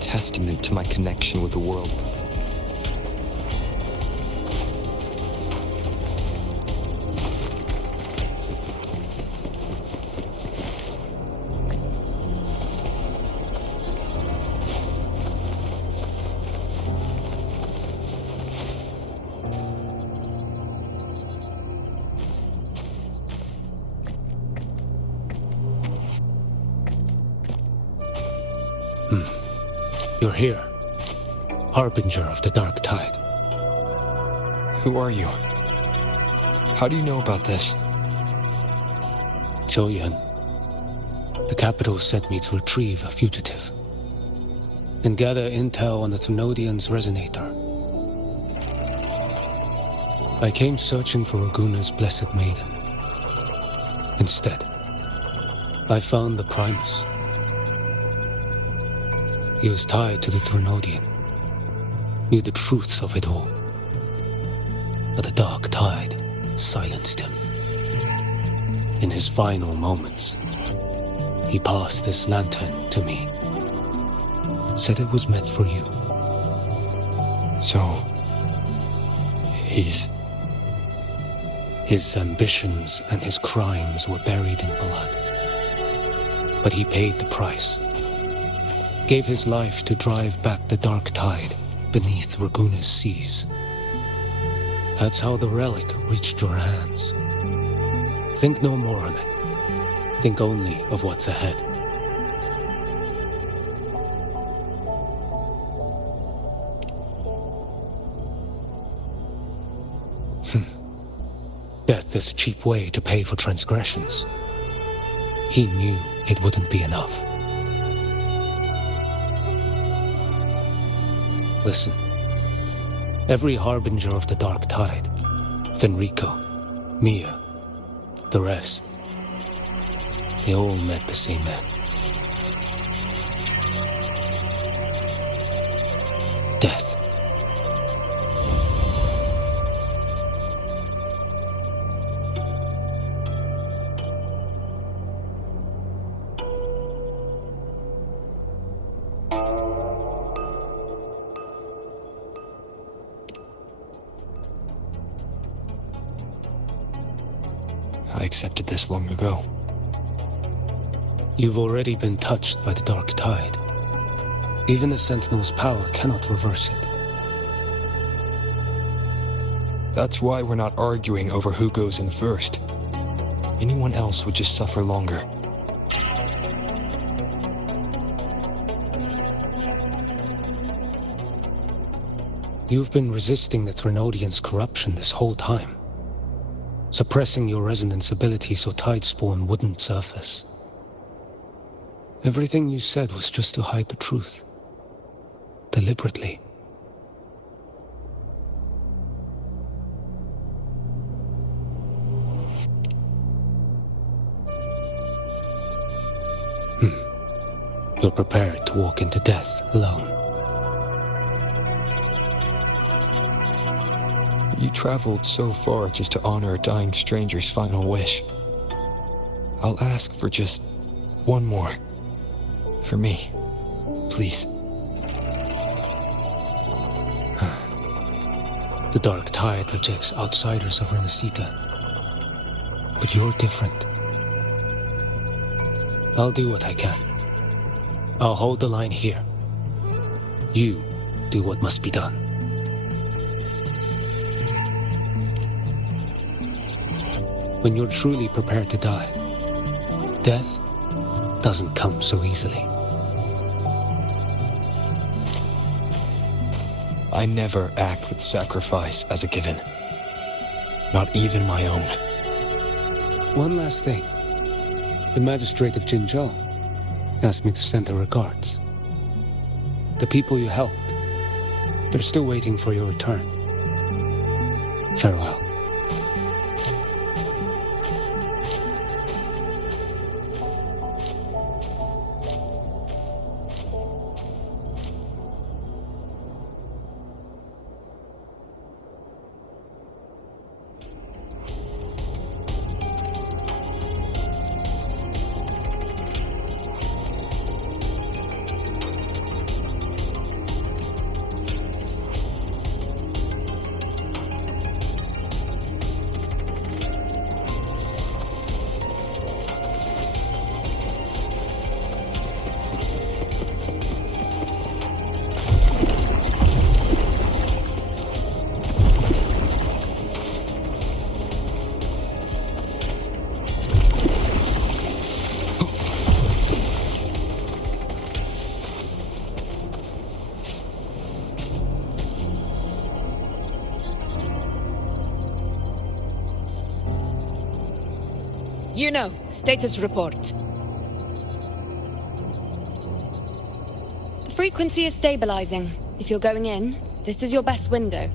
testament to my connection with the world. You're here, harbinger of the dark tide. Who are you? How do you know about this? Choyan. The capital sent me to retrieve a fugitive and gather intel on the Thenodian's Resonator. I came searching for Raguna's blessed maiden. Instead, I found the Primus. He was tied to the Thenodian, knew the truths of it all. But the dark tide silenced him. In his final moments, he passed this lantern to me. Said it was meant for you. So, he's... His ambitions and his crimes were buried in blood. But he paid the price. Gave his life to drive back the dark tide beneath Raguna's seas. That's how the relic reached your hands. Think no more on it. Think only of what's ahead. Death is a cheap way to pay for transgressions. He knew it wouldn't be enough. Listen. Every harbinger of the dark tide, Fenrico, Mia, the rest, they all met the same end. Death. I accepted this long ago. You've already been touched by the dark tide. Even the Sentinel's power cannot reverse it. That's why we're not arguing over who goes in first. Anyone else would just suffer longer. You've been resisting the Thenodian's corruption this whole time. Suppressing your resonance ability so Tidespawn wouldn't surface. Everything you said was just to hide the truth. Deliberately. You're prepared to walk into death alone. You traveled so far just to honor a dying stranger's final wish. I'll ask for just one more. For me. Please. The dark tide rejects outsiders of Renacita. But you're different. I'll do what I can. I'll hold the line here. You do what must be done. When you're truly prepared to die, death doesn't come so easily. I never act with sacrifice as a given. Not even my own. One last thing. The magistrate of Jinzhou asked me to send her regards. The people you helped, they're still waiting for your return. Farewell. Iuno, status report. The frequency is stabilizing. If you're going in, this is your best window.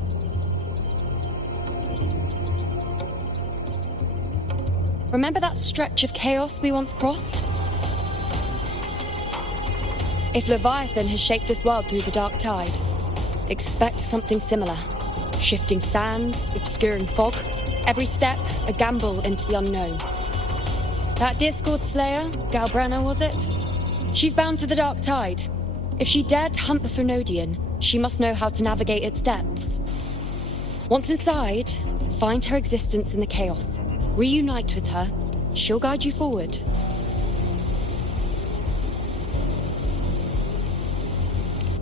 Remember that stretch of chaos we once crossed? If Leviathan has shaped this world through the dark tide, expect something similar. Shifting sands, obscuring fog, every step a gamble into the unknown. That Discord Slayer, Galbrena was it? She's bound to the dark tide. If she dared to hunt the Threnodian, she must know how to navigate its depths. Once inside, find her existence in the chaos. Reunite with her. She'll guide you forward.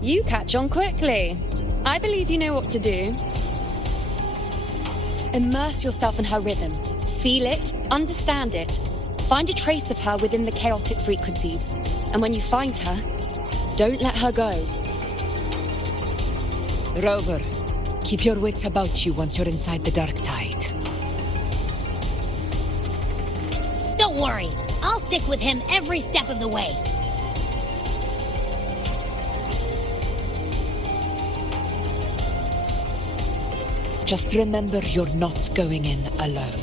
You catch on quickly. I believe you know what to do. Immerse yourself in her rhythm. Feel it, understand it. Find a trace of her within the chaotic frequencies. And when you find her, don't let her go. Rover, keep your wits about you once you're inside the dark tide. Don't worry, I'll stick with him every step of the way. Just remember you're not going in alone.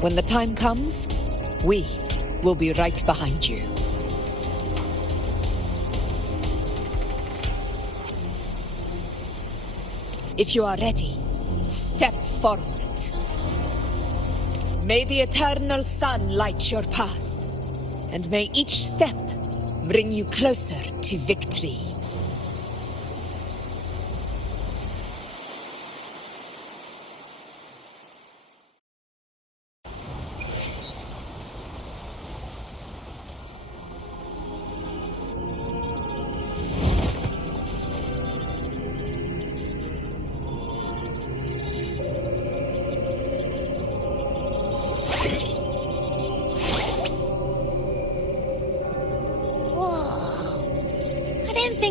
When the time comes, we will be right behind you. If you are ready, step forward. May the eternal sun light your path, and may each step bring you closer to victory.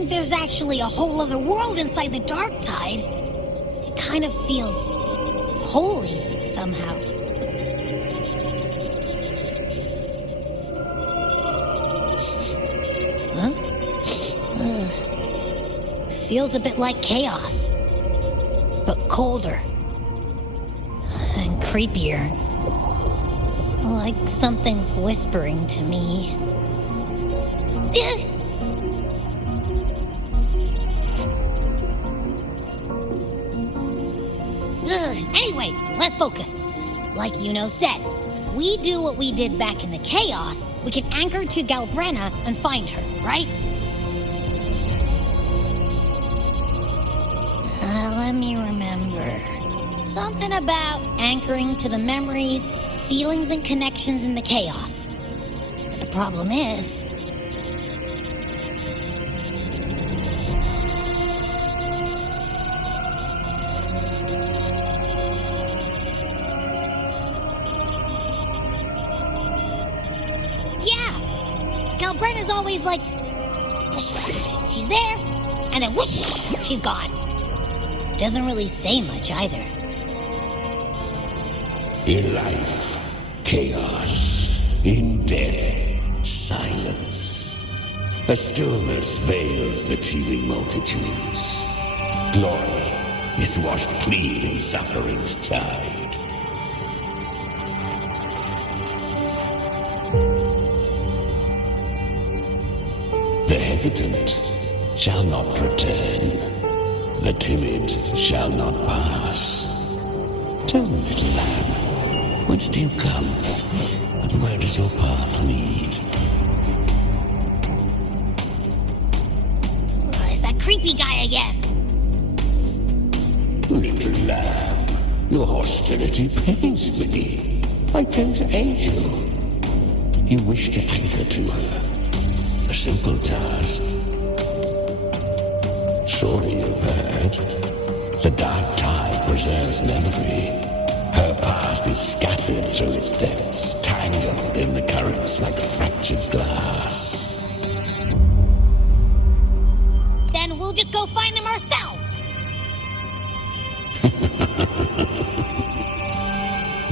There's actually a whole other world inside the dark tide. It kind of feels holy somehow. Huh? Feels a bit like chaos, but colder and creepier. Like something's whispering to me. Anyway, let's focus. Like Iuno said, if we do what we did back in the chaos, we can anchor to Galbrena and find her, right? Let me remember. Something about anchoring to the memories, feelings, and connections in the chaos. But the problem is... Galbrena's always like, whoosh, she's there, and then whoosh, she's gone. Doesn't really say much either. In life, chaos. In death, silence. A stillness veils the teeming multitudes. Glory is washed clean in suffering's tide. The hesitant shall not return. The timid shall not pass. Tell me, little lamb, whence do you come? And where does your path lead? It's that creepy guy again. Little lamb, your hostility pains me. I came to aid you. You wish to anchor to her. A simple task. Surely you've heard. The dark tide preserves memory. Her past is scattered through its depths, tangled in the currents like fractured glass. Then we'll just go find them ourselves.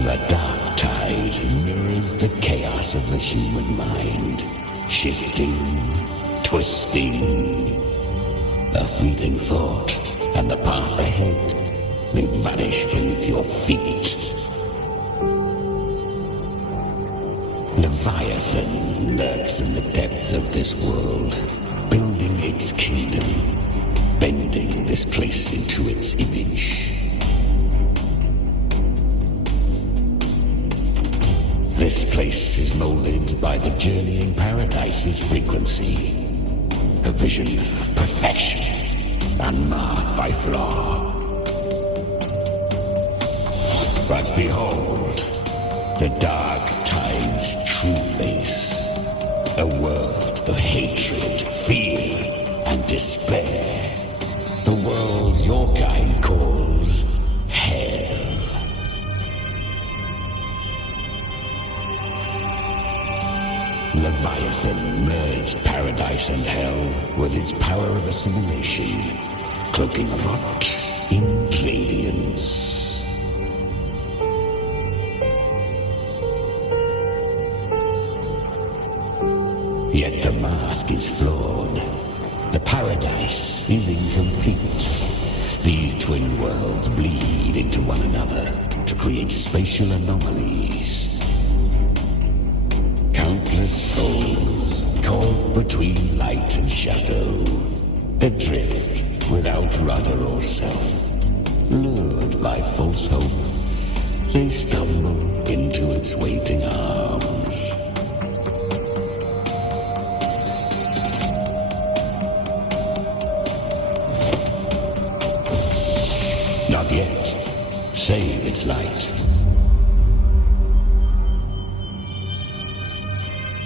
The dark tide mirrors is the chaos of the human mind, shifting, twisting. A fleeting thought, and the path ahead may vanish beneath your feet. Leviathan lurks in the depths of this world, building its kingdom, bending this place into its image. This place is molded by the journeying paradise's frequency, a vision of perfection, unmarred by flaw. But behold, the dark tide's true face, a world of hatred, fear, and despair. The world your kind calls hell. Leviathan merged paradise and hell with its power of assimilation, cloaking rot in radiance. Yet the mask is flawed. The paradise is incomplete. These twin worlds bleed into one another to create spatial anomalies. Countless souls caught between light and shadow, adrift without rudder or self, lured by false hope, they stumble into its waiting arms. Not yet. Save its light.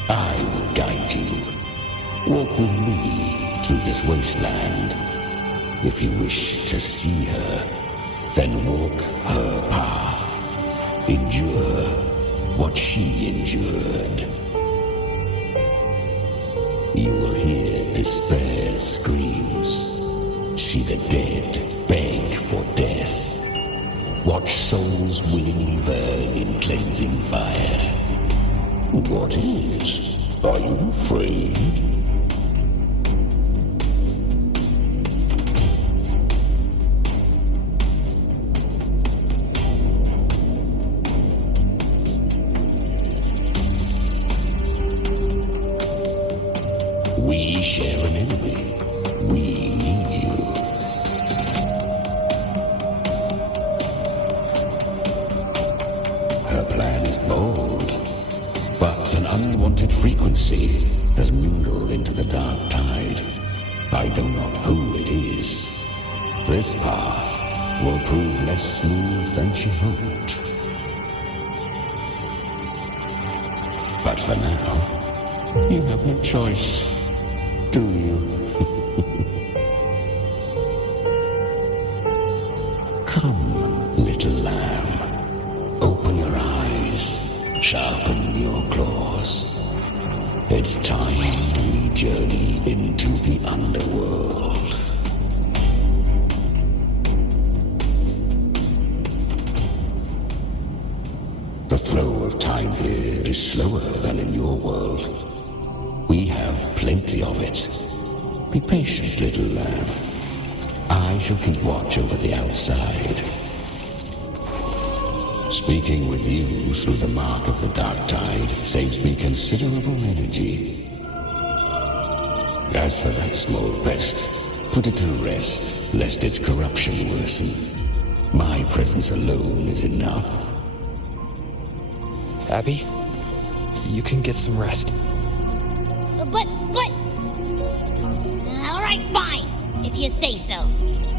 I will guide you. Walk with me through this wasteland. If you wish to see her, then walk her path. Endure what she endured. You will hear despair's screams. See the dead beg for death. Watch souls willingly burn in cleansing fire. What is? Are you afraid? We share an enemy. We need you. Her plan is bold, but an unwanted frequency has mingled into the dark tide. I know not who it is. This path will prove less smooth than she hoped. But for now, you have no choice, do you? Come, little lamb. Open your eyes. Sharpen your claws. It's time we journey into the underworld. The flow of time here is slower than in your world. We have plenty of it. Be patient, little lamb. I shall keep watch over the outside. Speaking with you through the mark of the dark tide saves me considerable energy. As for that small pest, put it to rest, lest its corruption worsen. My presence alone is enough. Abby, you can get some rest. But... All right, fine, if you say so.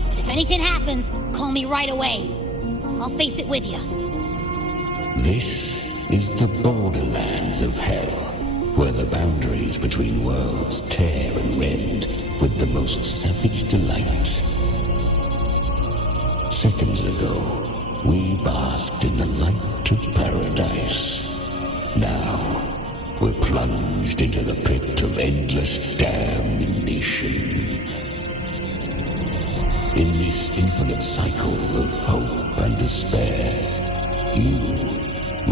But if anything happens, call me right away. I'll face it with you. This is the borderlands of hell, where the boundaries between worlds tear and rend with the most savage delight. Seconds ago, we basked in the light of paradise. Now, we're plunged into the pit of endless damnation. In this infinite cycle of hope and despair, you,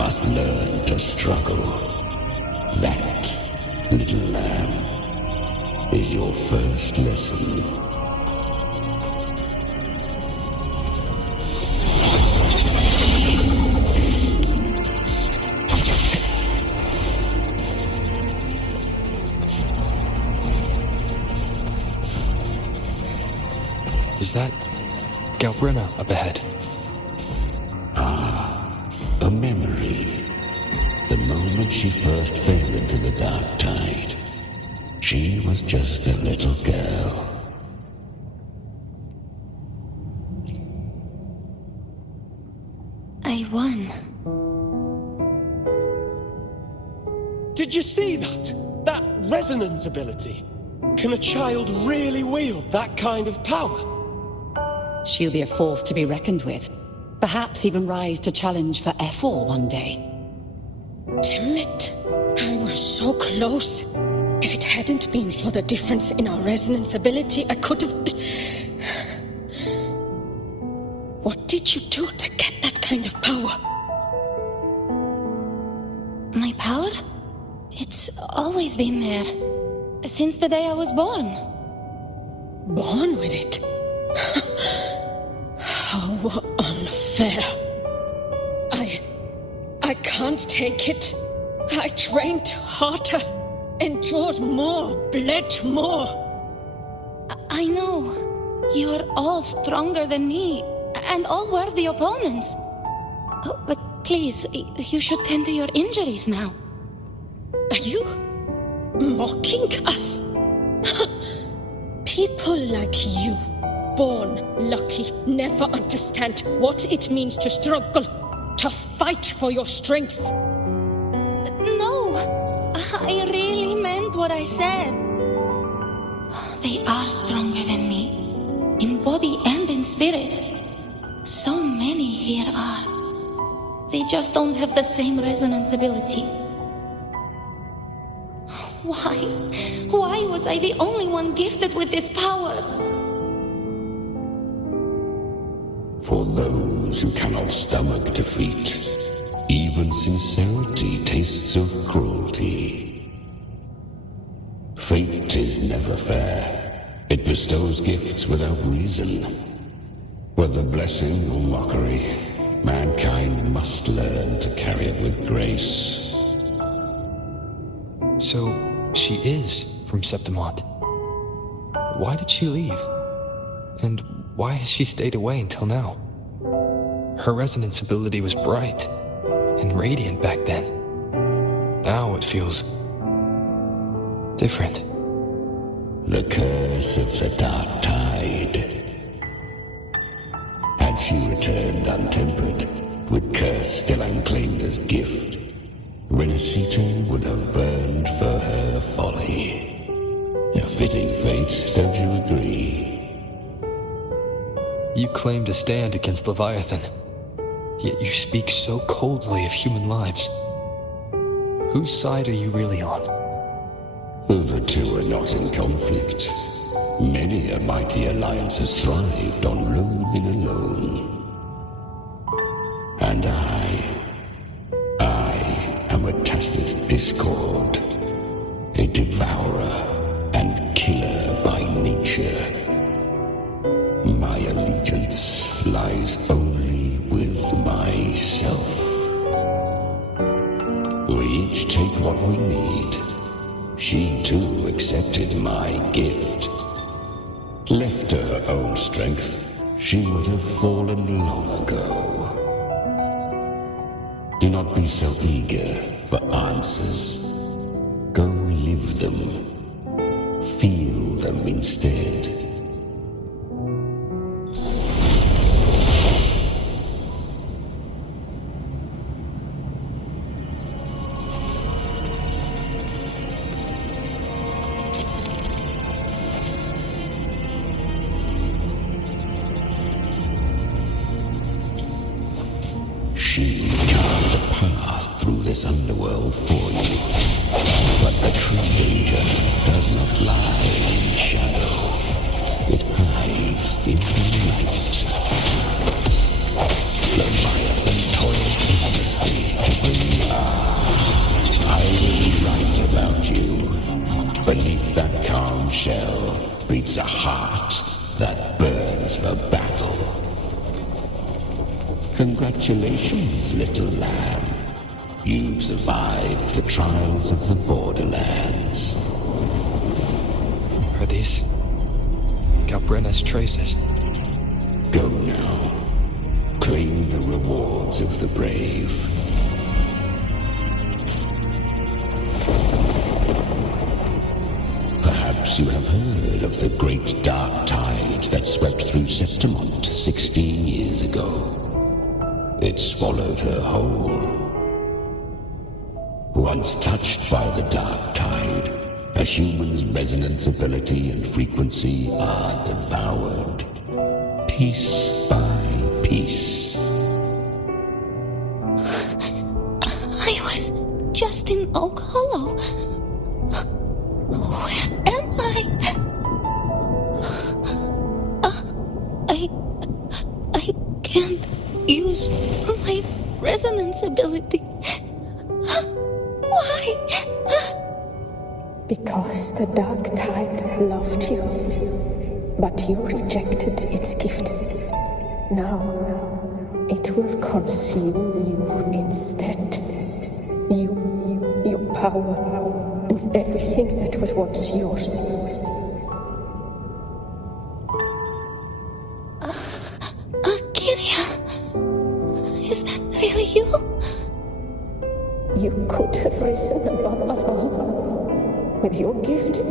must learn to struggle. That, little lamb, is your first lesson. Is that Galbrena up ahead? A memory. The moment she first fell into the dark tide, she was just a little girl. I won. Did you see that? That resonance ability? Can a child really wield that kind of power? She'll be a force to be reckoned with. Perhaps even rise to challenge for F4 one day. Damn it. I was so close. If it hadn't been for the difference in our resonance ability, I could have... What did you do to get that kind of power? My power? It's always been there. Since the day I was born. Born with it? How unfair. I can't take it. I trained harder, endured more, bled more. I know. You're all stronger than me, and all worthy opponents. Oh, but please, you should tend to your injuries now. Are you mocking us? People like you, born lucky, never understand what it means to struggle, to fight for your strength. No, I really meant what I said. They are stronger than me, in body and in spirit. So many here are. They just don't have the same resonance ability. Why was I the only one gifted with this power? For those who cannot stomach defeat, even sincerity tastes of cruelty. Fate is never fair. It bestows gifts without reason. Whether blessing or mockery, mankind must learn to carry it with grace. So, she is from Septimont. Why did she leave? And why has she stayed away until now? Her resonance ability was bright and radiant back then. Now it feels different. The curse of the dark tide. Had she returned untempered, with curse still unclaimed as gift, Resonators would have burned for her folly. A fitting fate, don't you agree? You claim to stand against Leviathan, yet you speak so coldly of human lives. Whose side are you really on? The two are not in conflict. Many a mighty alliance has thrived on loathing alone. And I am a tacit discord, a devourer and killer by nature. My allegiance lies only with myself. We each take what we need. She too accepted my gift. Left to her own strength, she would have fallen long ago. Do not be so eager for answers. Go live them. Feel them instead. She carved a path through this underworld for you. But the true danger does not lie in shadow. It hides in the light. Leviathan toiled endlessly to bring beats a heart that burns for battle. Congratulations, little lamb. You've survived the trials of the borderlands. Are these Galbrena's traces? Go now. Claim the rewards of the brave. Perhaps you have heard of the great dark tide that swept through Septimont 16 years ago. It swallowed her whole. Once touched by the dark tide, a human's resonance ability and frequency are devoured, piece by piece. I was just in Oak Hollow. Where am I can't use my resonance ability. Why? Because the dark tide loved you, but you rejected its gift. Now, it will consume you instead. You, your power, and everything that was once yours. Kyria, is that really you? You could have risen above us all. With your gift,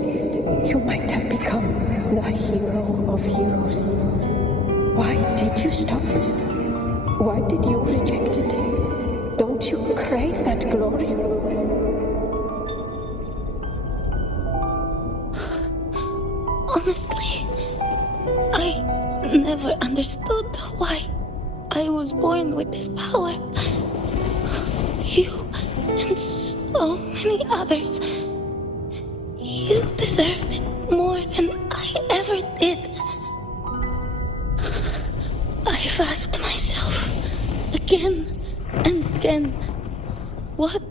you might have become the hero of heroes. Why did you stop? Why did you reject it? Don't you crave that glory? Honestly, I never understood why I was born with this power. You and so many others, you deserved it more than I ever did. I've asked myself again and again, what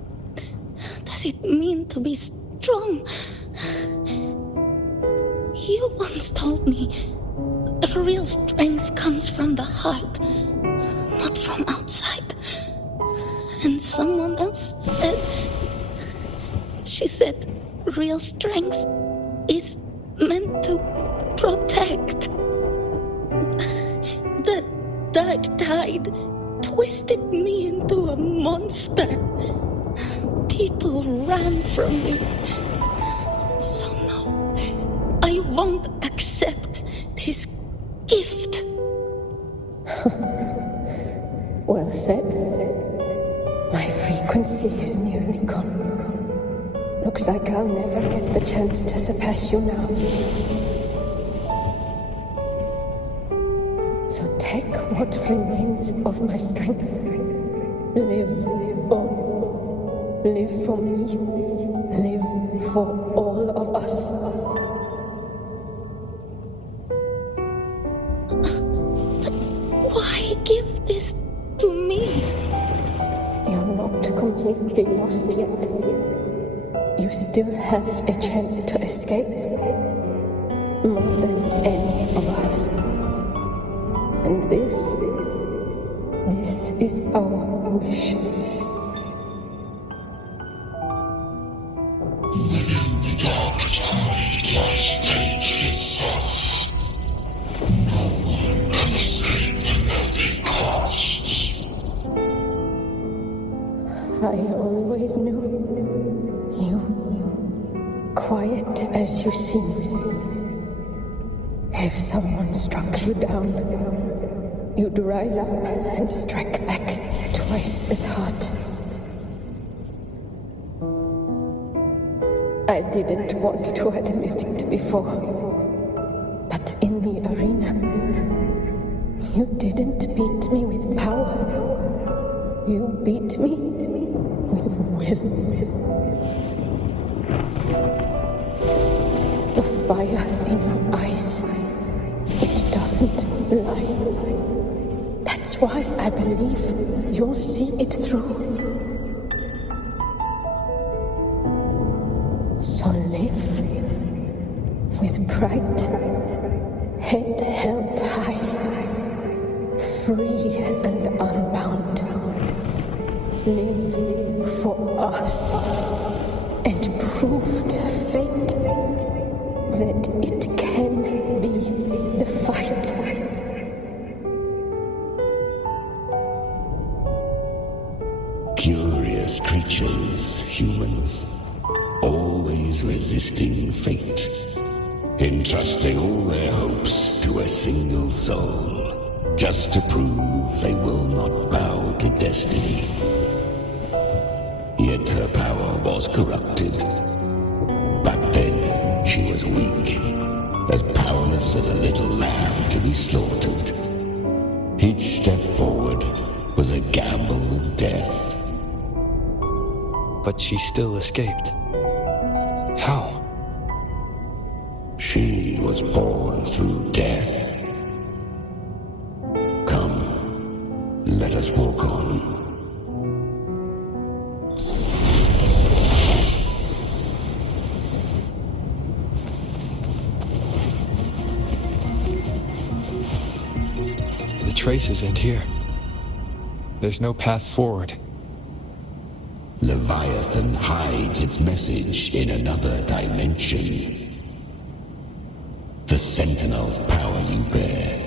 does it mean to be strong? You once told me that real strength comes from the heart, not from outside. And someone else said, she said, real strength is meant to protect. The dark tide twisted me into a monster. People ran from me. So no, I won't accept this gift. Well said. My frequency is nearly gone. Looks like I'll never get the chance to surpass you now. So take what remains of my strength. Live on. Live for me. Live for all of us. But why give this to me? You're not completely lost yet. You still have a chance to escape. More than any of us. And this is our wish. Within the dark tide lies fate itself. No one can escape the melting costs. I always knew you, quiet as you seem. If someone struck you down, you'd rise up and strike back twice as hard. I didn't want to admit it before, but in the arena, you didn't beat me with power. You beat me with will. The fire in your eyes, it doesn't lie. That's why I believe you'll see it through. So live with pride. live for us and prove to fate that it can be defied. Curious creatures, humans, always resisting fate, entrusting all their hopes to a single soul, just to prove they will not bow to destiny. Yet her power was corrupted. Back then, she was weak, as powerless as a little lamb to be slaughtered. Each step forward was a gamble with death. But she still escaped. How? She was born through death. Come, let us walk on. The traces end here. There's no path forward. Leviathan hides its message in another dimension. The Sentinel's power you bear.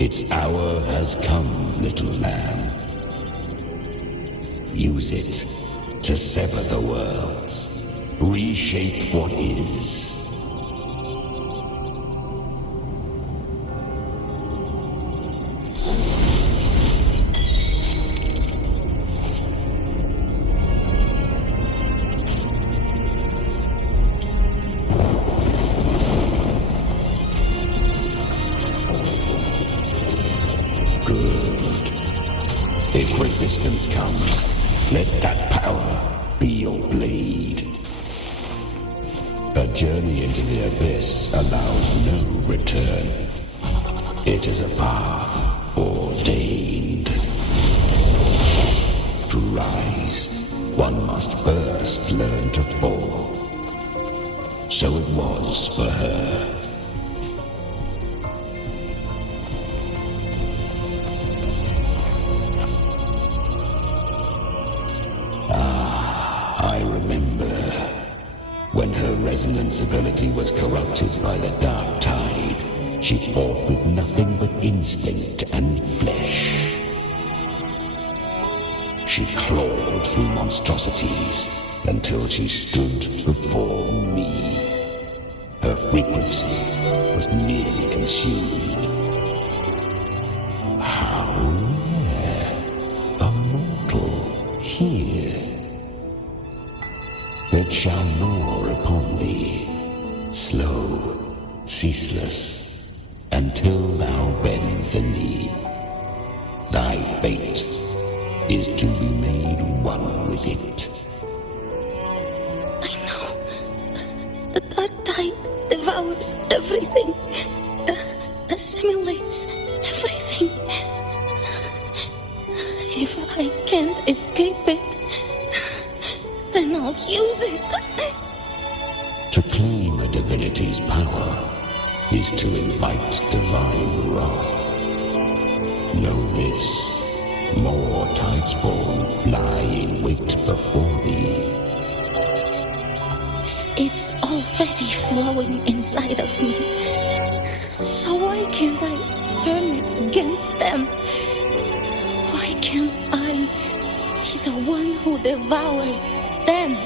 Its hour has come, little lamb. Use it to sever the worlds, reshape what is. If resistance comes, let that power be your blade. A journey into the abyss allows no return. It is a path ordained. To rise, one must first learn to fall. So it was for her. I remember when her resonance ability was corrupted by the dark tide. She fought with nothing but instinct and flesh. She clawed through monstrosities until she stood before me. Her frequency was nearly consumed. How rare a mortal here. It shall gnaw upon thee, slow, ceaseless, until thou bend the knee. Thy fate is to be made one with it. I know. The dark tide devours everything. Assimilates everything. If I can't escape it, then I'll use it. To claim a divinity's power is to invite divine wrath. Know this, more tidespawn lie in wait before thee. It's already flowing inside of me. So why can't I turn it against them? Why can't I be the one who devours them?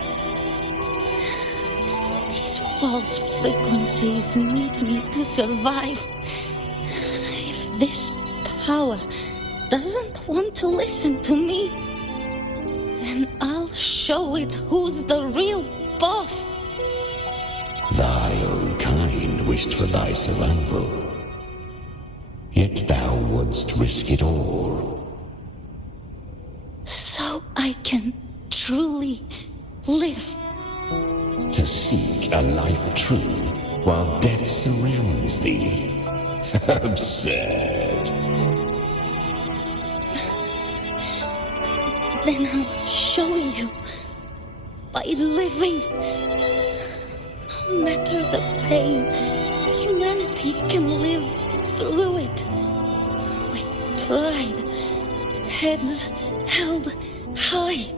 These false frequencies need me to survive. If this power doesn't want to listen to me, then I'll show it who's the real boss. Thy own kind wished for thy survival, yet thou wouldst risk it all. So I can truly live. To seek a life true while death surrounds thee. Absurd. Then I'll show you by living. No matter the pain, humanity can live through it with pride, heads held high.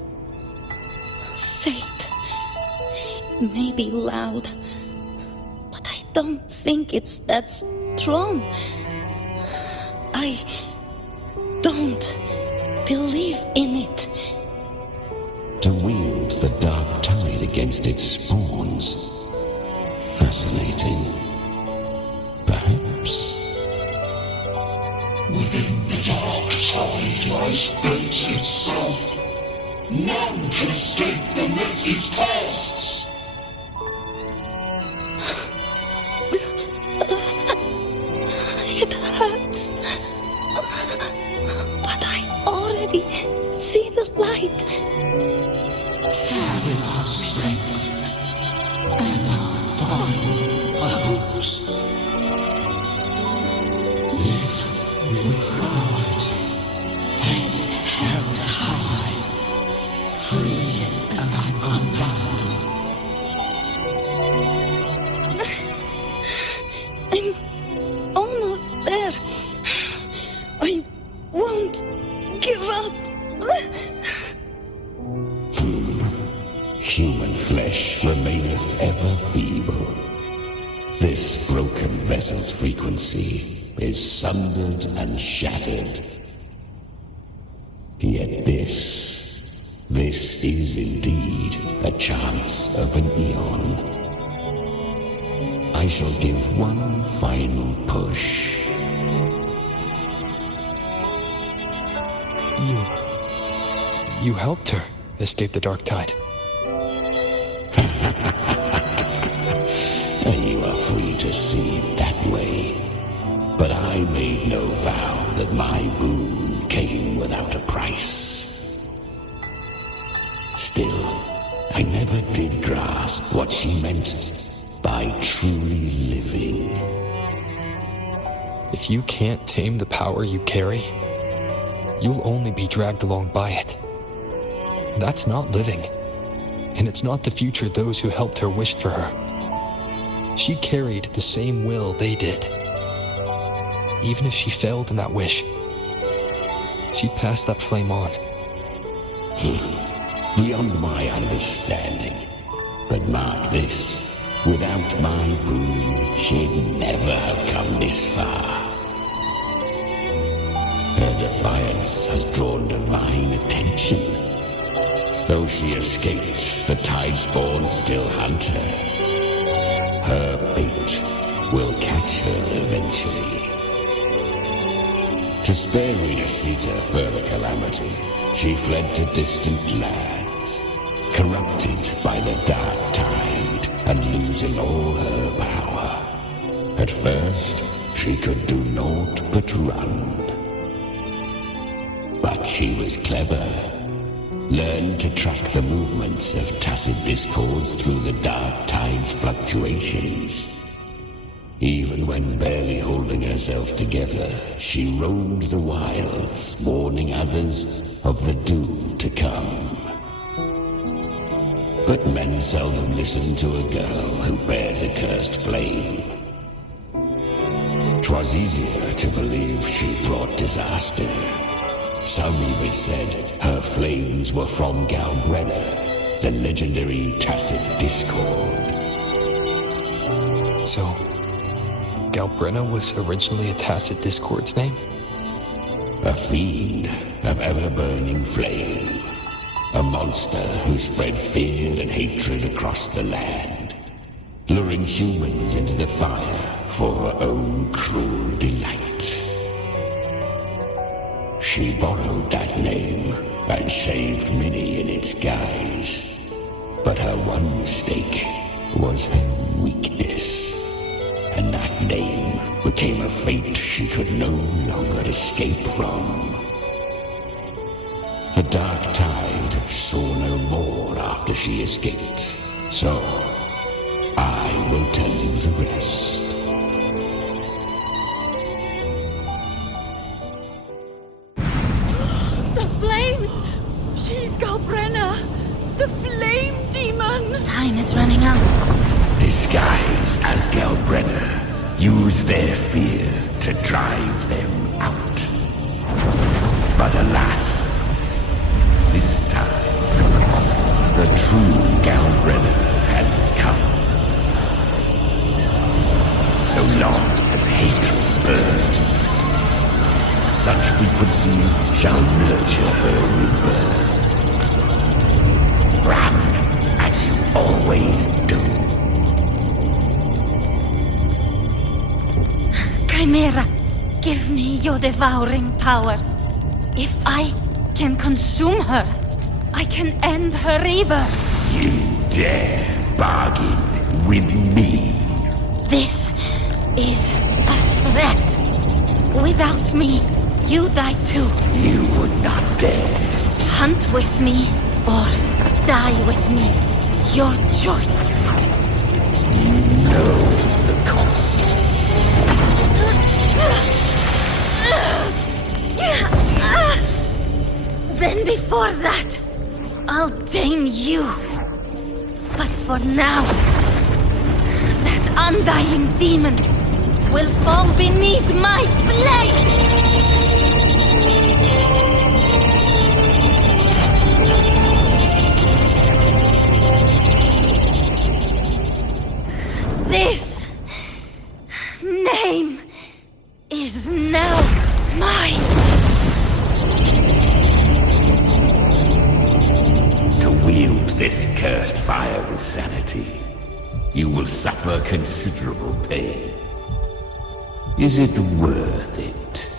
Fate. It may be loud, but I don't think it's that strong. I don't believe in it. To wield the dark tide against its spawns. Fascinating. Perhaps. Within the dark tide lies fate itself. None can escape the net it casts. It hurts. But I already see the light. Carry our strength and our final hopes. Live with gratitude, head held high, free and unbound. I'm almost there. I won't give up. Human flesh remaineth ever feeble. This broken vessel's frequency is sundered and shattered. Yet this is indeed a chance of an eon. I shall give one final push. You helped her escape the dark tide. You are free to see it that way. But I made no vow that my boon came without a price. Still, I never did grasp what she meant by truly living. If you can't tame the power you carry, you'll only be dragged along by it. That's not living. And it's not the future those who helped her wished for her. She carried the same will they did. Even if she failed in that wish, she passed that flame on. Beyond my understanding. But mark this, without my boon, she'd never have come this far. Her defiance has drawn divine attention. Though she escaped, the tide spawn still hunt her. Her fate will catch her eventually. To spare Resonators further calamity, she fled to distant lands, corrupted by the dark tide and losing all her power. At first, she could do naught but run. But she was clever. Learned to track the movements of tacit discords through the dark tide's fluctuations. Even when barely holding herself together, she roamed the wilds, warning others of the doom to come. But men seldom listen to a girl who bears a cursed flame. 'Twas easier to believe she brought disaster. Some even said her flames were from Galbrena, the legendary tacit discord. So, Galbrena was originally a tacit discord's name? A fiend of ever-burning flame. A monster who spread fear and hatred across the land, luring humans into the fire for her own cruel delight. She borrowed that name and saved many in its guise. But her one mistake was her weakness. And that name became a fate she could no longer escape from. The dark tide saw no more after she escaped. So, I will tell you the rest. She's Galbrena, the flame demon! Time is running out. Disguise as Galbrena. Use their fear to drive them out. But alas, this true Galbrena had come. So long as hatred burns, such frequencies shall nurture her rebirth. Run, as you always do. Chimera, give me your devouring power. If I can consume her, I can end her rebirth. You dare bargain with me? This is a threat. Without me, you die too. You would not dare. Hunt with me or die with me. Your choice. You know the cost. Then before that, I'll tame you. But for now, that undying demon will fall beneath my blade! This name is now mine. To wield this cursed fire with sanity, you will suffer considerable pain. Is it worth it?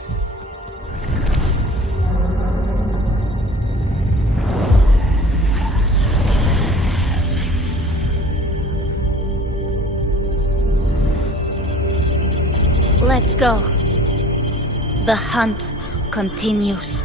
Let's go. The hunt continues.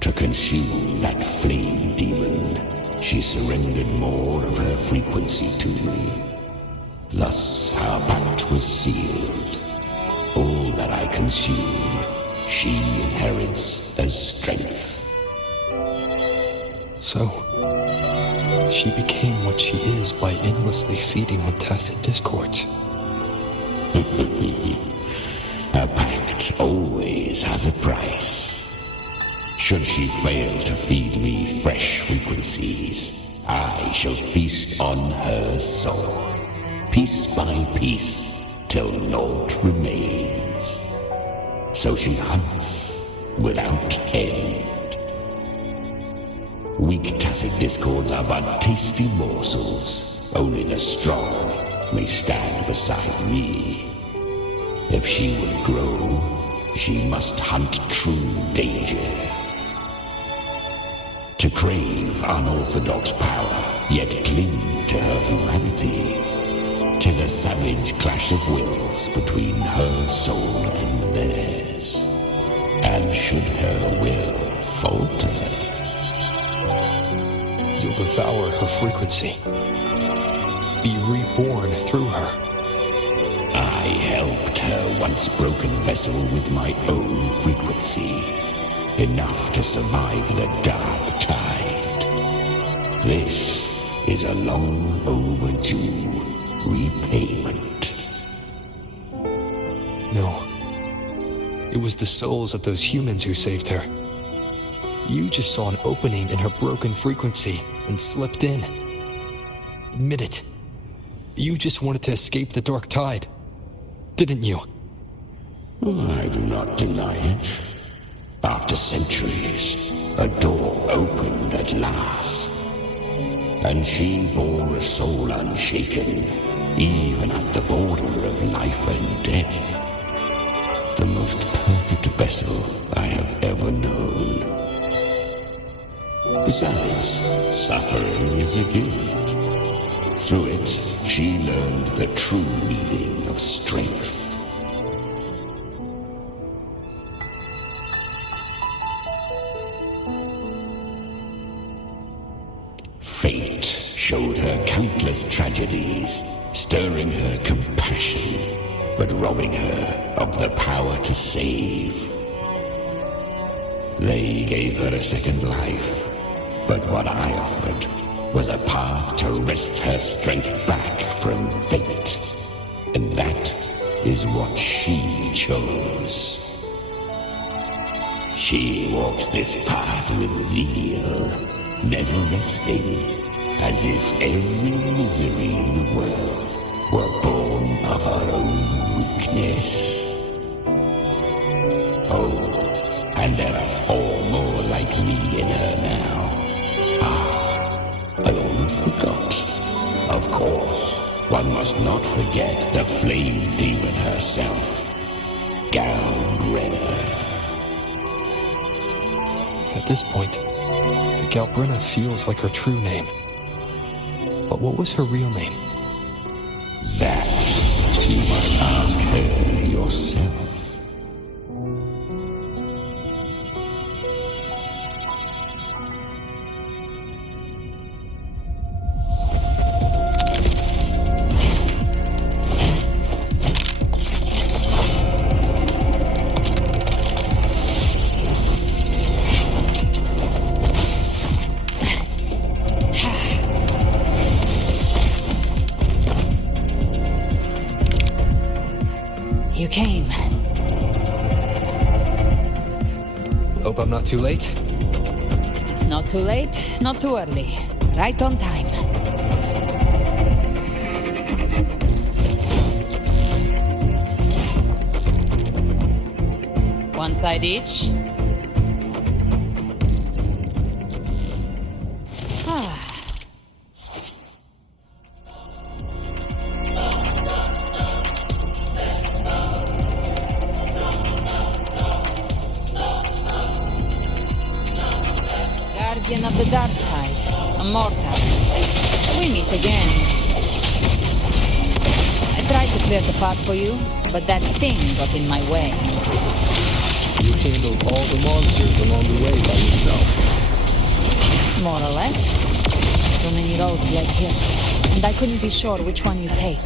To consume that flame demon, she surrendered more of her frequency to me. Thus our pact was sealed. All that I consume, she inherits as strength. So, she became what she is by endlessly feeding on tacit discords. A pact always has a price. Should she fail to feed me fresh frequencies, I shall feast on her soul, piece by piece, till naught remains. So she hunts without end. Weak tacit discords are but tasty morsels. Only the strong may stand beside me. If she would grow, she must hunt true danger. To crave unorthodox power, yet cling to her humanity, 'tis a savage clash of wills between her soul and theirs. And should her will falter, You'll devour her frequency. Be reborn through her. I helped her once broken vessel with my own frequency, enough to survive the dark tide. This is a long overdue repayment. No. It was the souls of those humans who saved her. You just saw an opening in her broken frequency and slipped in. Admit it. You just wanted to escape the dark tide, didn't you? I do not deny it. After centuries, a door opened at last. And she bore a soul unshaken, even at the border of life and death. The most perfect vessel I have ever known. Besides, suffering is a gift. Through it, she learned the true meaning of strength. Fate showed her countless tragedies, stirring her compassion, but robbing her of the power to save. They gave her a second life, but what I offered was a path to wrest her strength back from fate. And that is what she chose. She walks this path with zeal, never resting, as if every misery in the world were born of her own weakness. Oh, and there are 4 more like me in her now. I almost forgot. Of course, one must not forget the flame demon herself, Galbrena. At this point, Galbrena feels like her true name. But what was her real name? That you must ask her yourself. You came. Hope I'm not too late. Not too late, not too early. Right on time. One side each. Guardian of the Dark Tide, a mortal. We meet again. I tried to clear the path for you, but that thing got in my way. You handled all the monsters along the way by yourself. More or less. So many roads led here, and I couldn't be sure which one you take.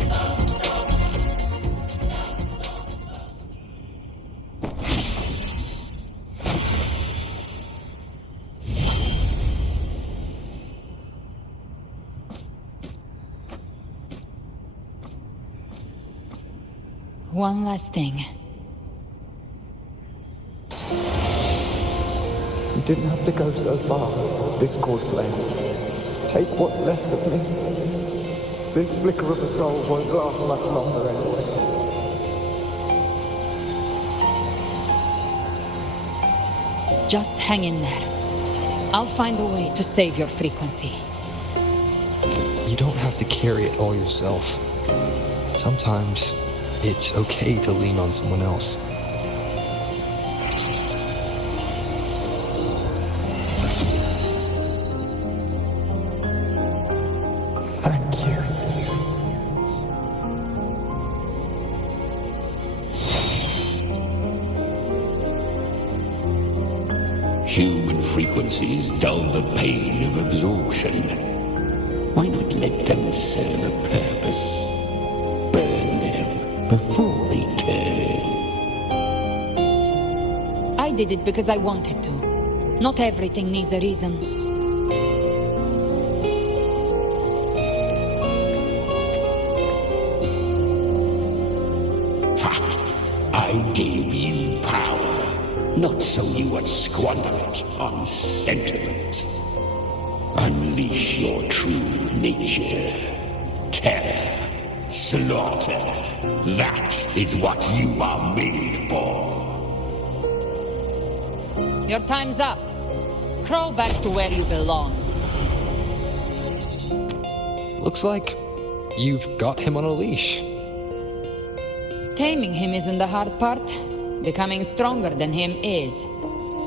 One last thing. You didn't have to go so far, Discord Slayer. Take what's left of me. This flicker of a soul won't last much longer anyway. Just hang in there. I'll find a way to save your frequency. You don't have to carry it all yourself. Sometimes it's okay to lean on someone else. Thank you. Human frequencies dull the pain of absorption. Why not let them serve a purpose? Burn them before they turn. I did it because I wanted to. Not everything needs a reason. I gave you power, not so you would squander it on sentiment. Unleash your true nature. Terror, slaughter. That is what you are made for. Your time's up. Crawl back to where you belong. Looks like you've got him on a leash. Taming him isn't the hard part. Becoming stronger than him is.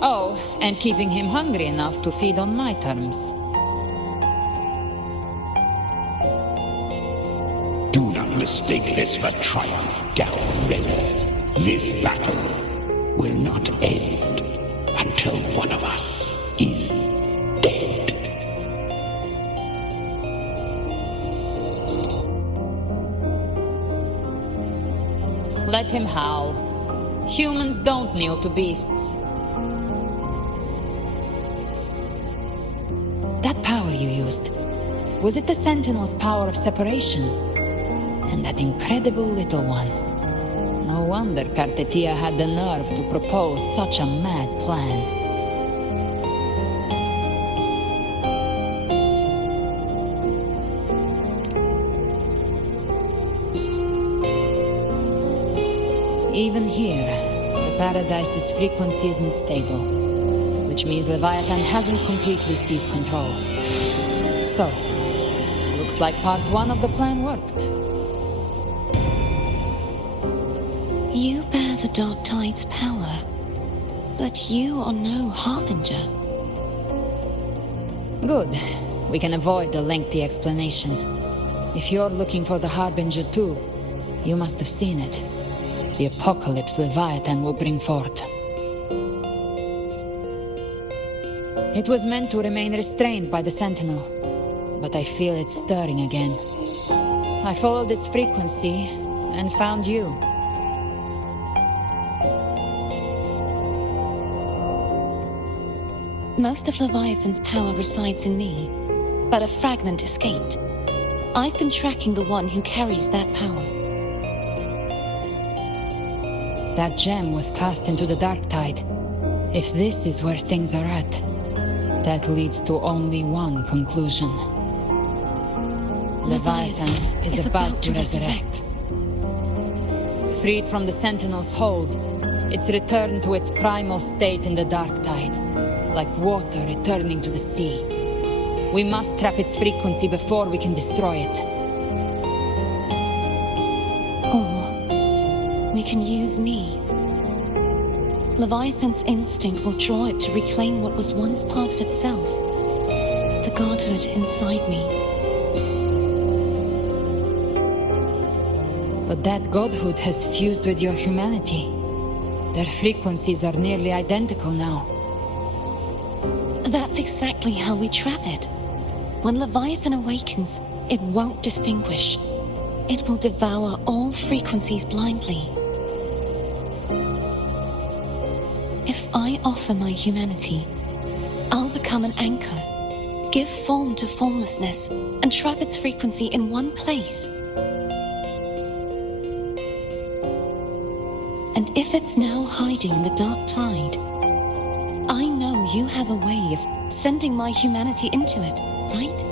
Oh, and keeping him hungry enough to feed on my terms. Do not mistake this for triumph, Galbrena. This battle will not end until one of us is dead. Let him howl. Humans don't kneel to beasts. That power you used, Was it the Sentinel's power of separation? And that incredible little one. No wonder Cartethyia had the nerve to propose such a mad plan. Even here, the Paradise's frequency isn't stable, which means Leviathan hasn't completely seized control. So, looks like part one of the plan worked. You bear the Dark Tide's power, but you are no Harbinger. Good. We can avoid a lengthy explanation. If you're looking for the Harbinger too, you must have seen it. The apocalypse Leviathan will bring forth. It was meant to remain restrained by the Sentinel, but I feel it stirring again. I followed its frequency and found you. Most of Leviathan's power resides in me, but a fragment escaped. I've been tracking the one who carries that power. That gem was cast into the Dark Tide. If this is where things are at, that leads to only one conclusion. Leviathan is about to resurrect. Freed from the Sentinel's hold, it's returned to its primal state in the Dark Tide, like water returning to the sea. We must trap its frequency before we can destroy it. We can use me. Leviathan's instinct will draw it to reclaim what was once part of itself. The godhood inside me. But that godhood has fused with your humanity. Their frequencies are nearly identical now. That's exactly how we trap it. When Leviathan awakens, it won't distinguish. It will devour all frequencies blindly. If I offer my humanity, I'll become an anchor, give form to formlessness, and trap its frequency in one place. And if it's now hiding in the Dark Tide, I know you have a way of sending my humanity into it, right?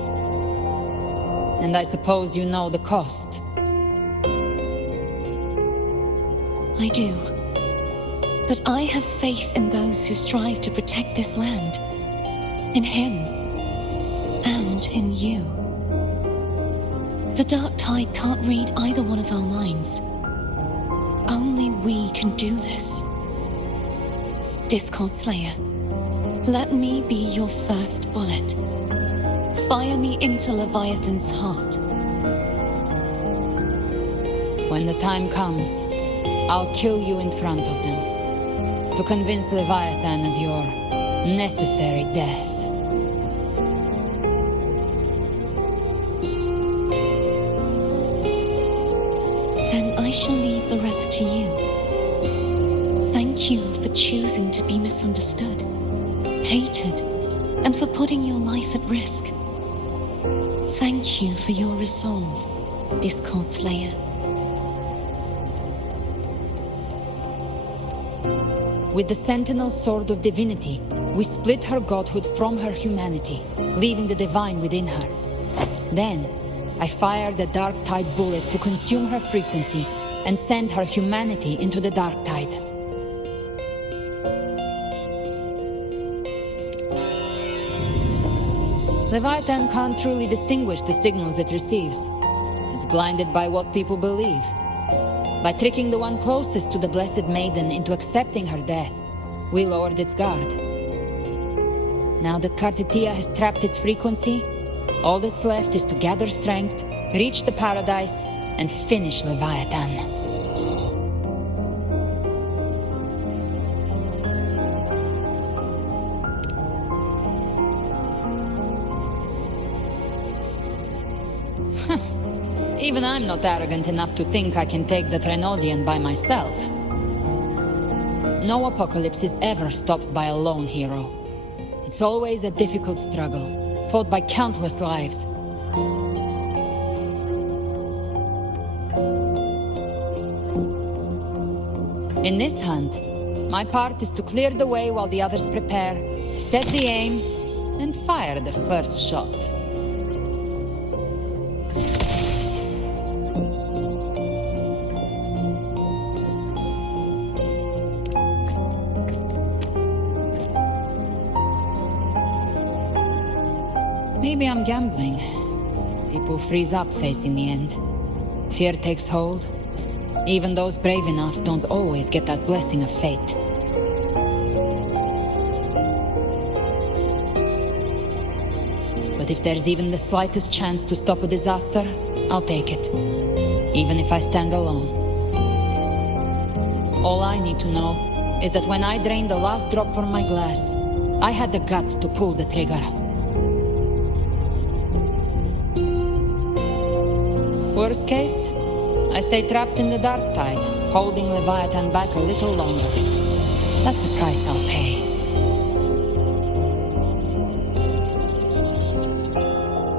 And I suppose you know the cost. I do. But I have faith in those who strive to protect this land. In him. And in you. The Dark Tide can't read either one of our minds. Only we can do this. Discord Slayer, let me be your first bullet. Fire me into Leviathan's heart. When the time comes, I'll kill you in front of them, to convince Leviathan of your necessary death. Then I shall leave the rest to you. Thank you for choosing to be misunderstood, hated, and for putting your life at risk. Thank you for your resolve, Discord Slayer. With the Sentinel Sword of Divinity, we split her godhood from her humanity, leaving the divine within her. Then, I fired the Dark Tide bullet to consume her frequency and send her humanity into the Dark Tide. Leviathan can't truly distinguish the signals it receives. It's blinded by what people believe. By tricking the one closest to the Blessed Maiden into accepting her death, we lowered its guard. Now that Cartethyia has trapped its frequency, all that's left is to gather strength, reach the Paradise, and finish Leviathan. Even I'm not arrogant enough to think I can take the Trenodian by myself. No apocalypse is ever stopped by a lone hero. It's always a difficult struggle, fought by countless lives. In this hunt, my part is to clear the way while the others prepare, set the aim, and fire the first shot. Maybe I'm gambling. People freeze up facing the end. Fear takes hold. Even those brave enough don't always get that blessing of fate. But if there's even the slightest chance to stop a disaster, I'll take it. Even if I stand alone. All I need to know is that when I drained the last drop from my glass, I had the guts to pull the trigger. Worst case, I stay trapped in the dark tide, holding Leviathan back a little longer. That's a price I'll pay.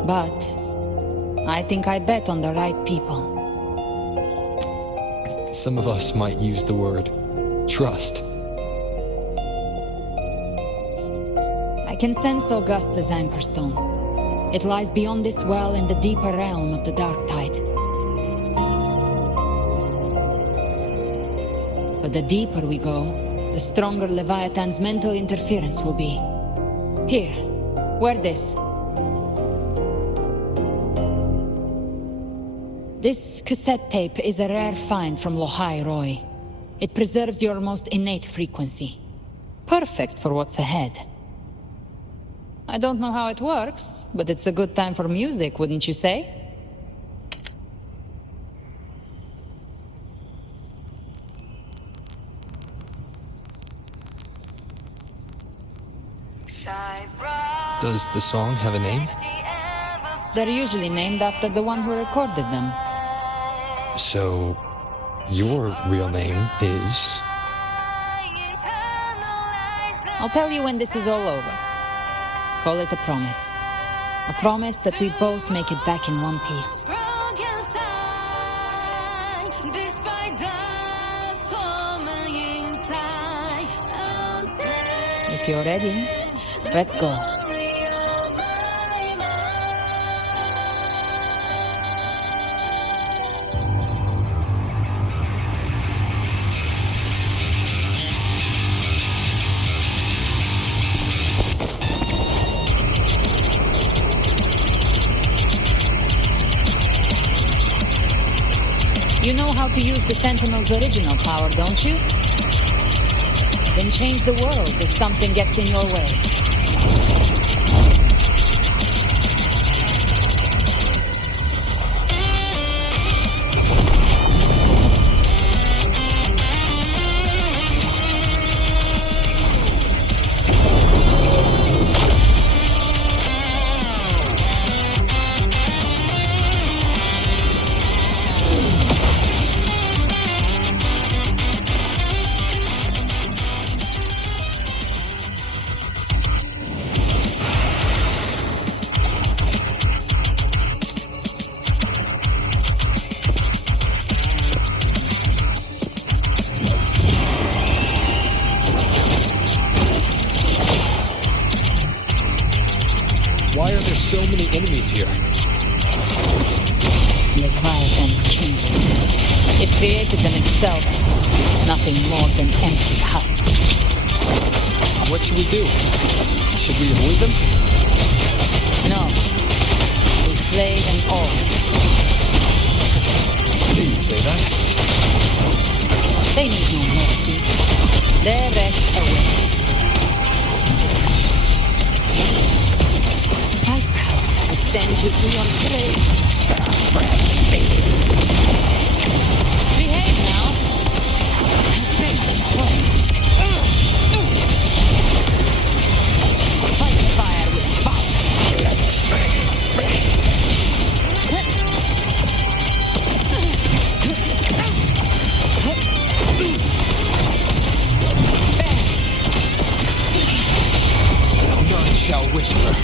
But I think I bet on the right people. Some of us might use the word trust. I can sense Augusta's anchor stone. It lies beyond this well in the deeper realm of the dark tide. But the deeper we go, the stronger Leviathan's mental interference will be. Here, wear this. This cassette tape is a rare find from Lohai Roy. It preserves your most innate frequency. Perfect for what's ahead. I don't know how it works, but it's a good time for music, wouldn't you say? Does the song have a name? They're usually named after the one who recorded them. So, your real name is... I'll tell you when this is all over. Call it a promise. A promise that we both make it back in one piece. If you're ready, let's go. You know how to use the Sentinel's original power, don't you? Then change the world if something gets in your way. Why are there so many enemies here? Leviathan's kingdom. It created them itself. Nothing more than empty husks. What should we do? Should we avoid them? No. We slay them all. You didn't say that. They need no mercy. Their rest awaits. To send you to your grave. Fresh face. Behave now. Fight fire with fire. None shall whisper.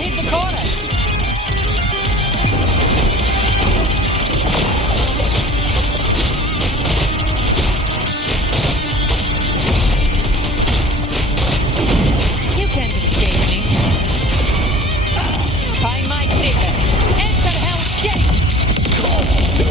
hit the chorus. You can't escape me. By my trigger. Enter Hell's Gate. Scorched to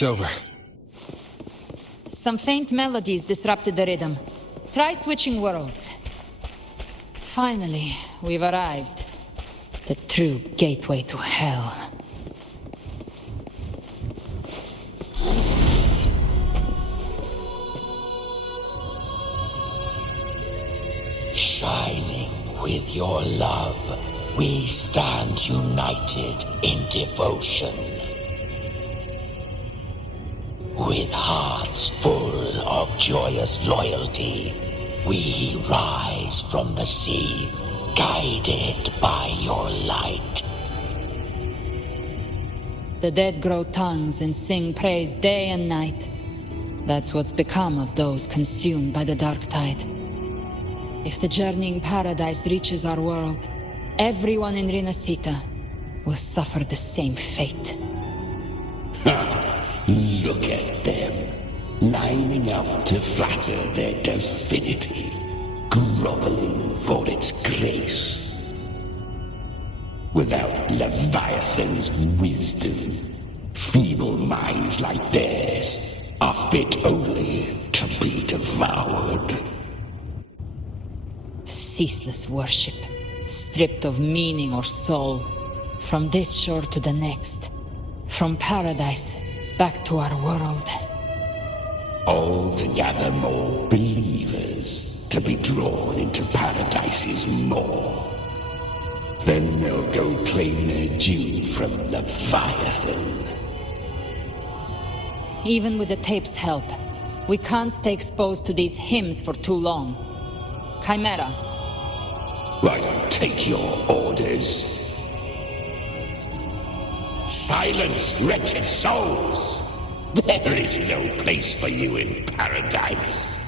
It's over. Some faint melodies disrupted the rhythm. Try switching worlds. Finally, we've arrived. The true gateway to hell. shining with your love, we stand united in devotion. With hearts full of joyous loyalty, we rise from the sea, guided by your light. The dead grow tongues and sing praise day and night. That's what's become of those consumed by the dark tide. If the journeying paradise reaches our world, everyone in Renacita will suffer the same fate. Look at them, lining up to flatter their divinity, groveling for its grace. Without Leviathan's wisdom, feeble minds like theirs are fit only to be devoured. Ceaseless worship, stripped of meaning or soul, from this shore to the next, from paradise back to our world. All to gather more believers to be drawn into Paradise's maw. Then they'll go claim their due from Leviathan. Even with the tape's help, we can't stay exposed to these hymns for too long. Chimera. I don't take your orders. Silence, wretched souls! There is no place for you in paradise.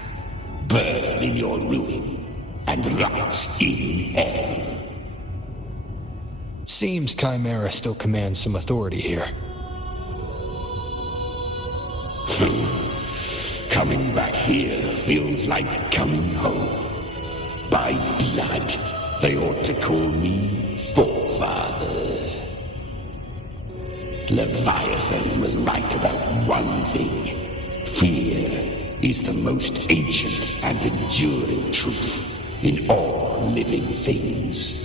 Burn in your ruin and rot in hell. Seems Chimera still commands some authority here. Coming back here feels like coming home. By blood, they ought to call me Forefather. Leviathan was right about one thing. Fear is the most ancient and enduring truth in all living things.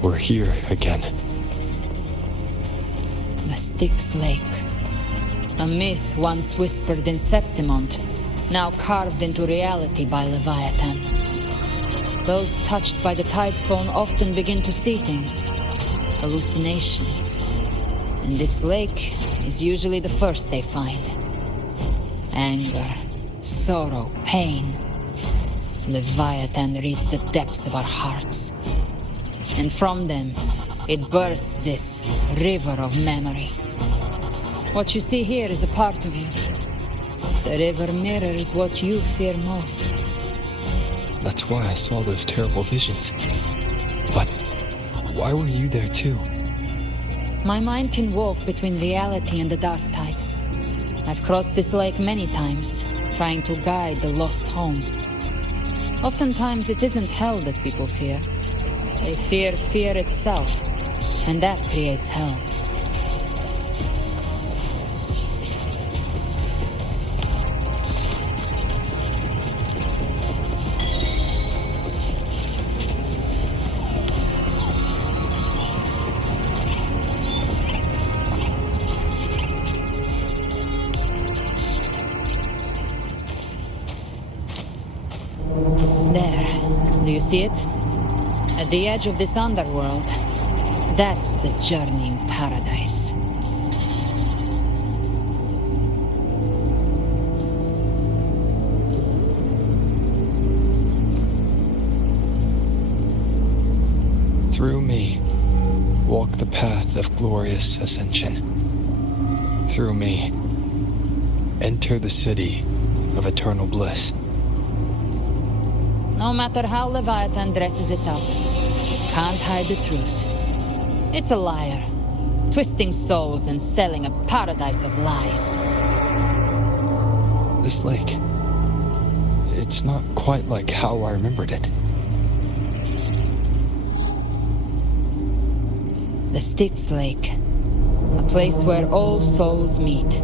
We're here again. The Styx Lake. A myth once whispered in Septimont, now carved into reality by Leviathan. Those touched by the tidespawn often begin to see things. Hallucinations. And this lake is usually the first they find. Anger, sorrow, pain. Leviathan reads the depths of our hearts. And from them, it births this river of memory. What you see here is a part of you. The river mirrors what you fear most. That's why I saw those terrible visions. But why were you there too? My mind can walk between reality and the dark tide. I've crossed this lake many times, trying to guide the lost home. Oftentimes it isn't hell that people fear. They fear fear itself, and that creates hell. Do you see it? At the edge of this underworld, that's the journeying paradise. Through me, walk the path of glorious ascension. Through me, enter the city of eternal bliss. No matter how Leviathan dresses it up, it can't hide the truth. It's a liar, twisting souls and selling a paradise of lies. This lake, it's not quite like how I remembered it. The Styx Lake, a place where all souls meet.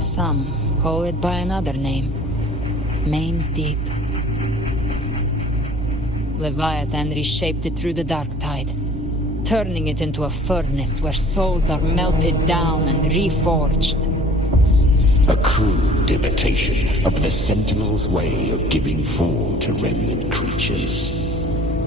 Some call it by another name, Main's Deep. Leviathan reshaped it through the dark tide, turning it into a furnace where souls are melted down and reforged. A crude imitation of the Sentinel's way of giving form to remnant creatures.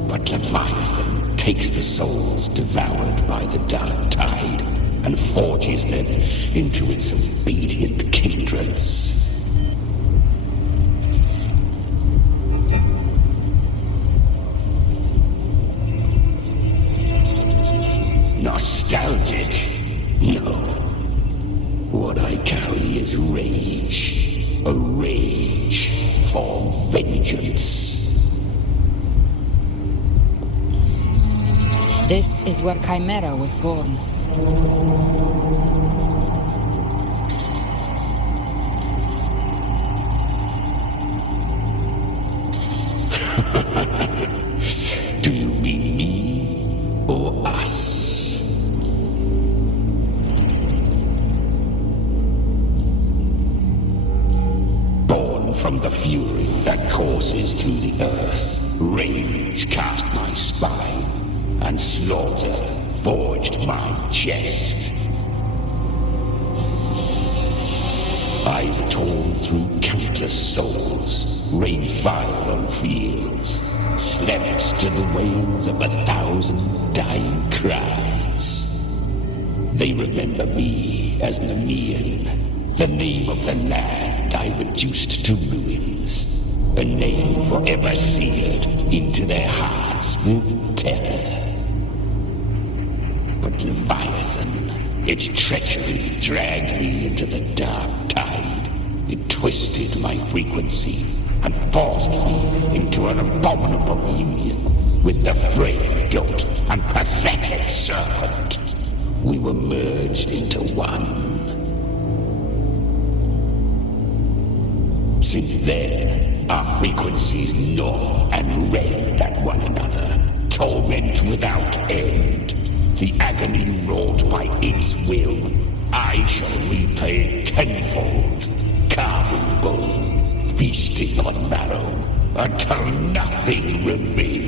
But Leviathan takes the souls devoured by the dark tide and forges them into its obedient kindreds. Nostalgic? No. What I carry is rage. A rage for vengeance. This is where Chimera was born. Do you mean me or us? From the fury that courses through the earth, rage cast my spine, and slaughter forged my chest. I've torn through countless souls, rained fire on fields, slept to the wails of 1,000 dying cries. They remember me as Nemean, the name of the land I reduced to ruins, a name forever seared into their hearts with terror. But Leviathan, its treachery dragged me into the dark tide. It twisted my frequency and forced me into an abominable union with the frail goat and pathetic serpent. We were merged into one. Since then, our frequencies gnaw and rend at one another, torment without end. The agony wrought by its will, I shall repay tenfold, carving bone, feasting on marrow, until nothing remains.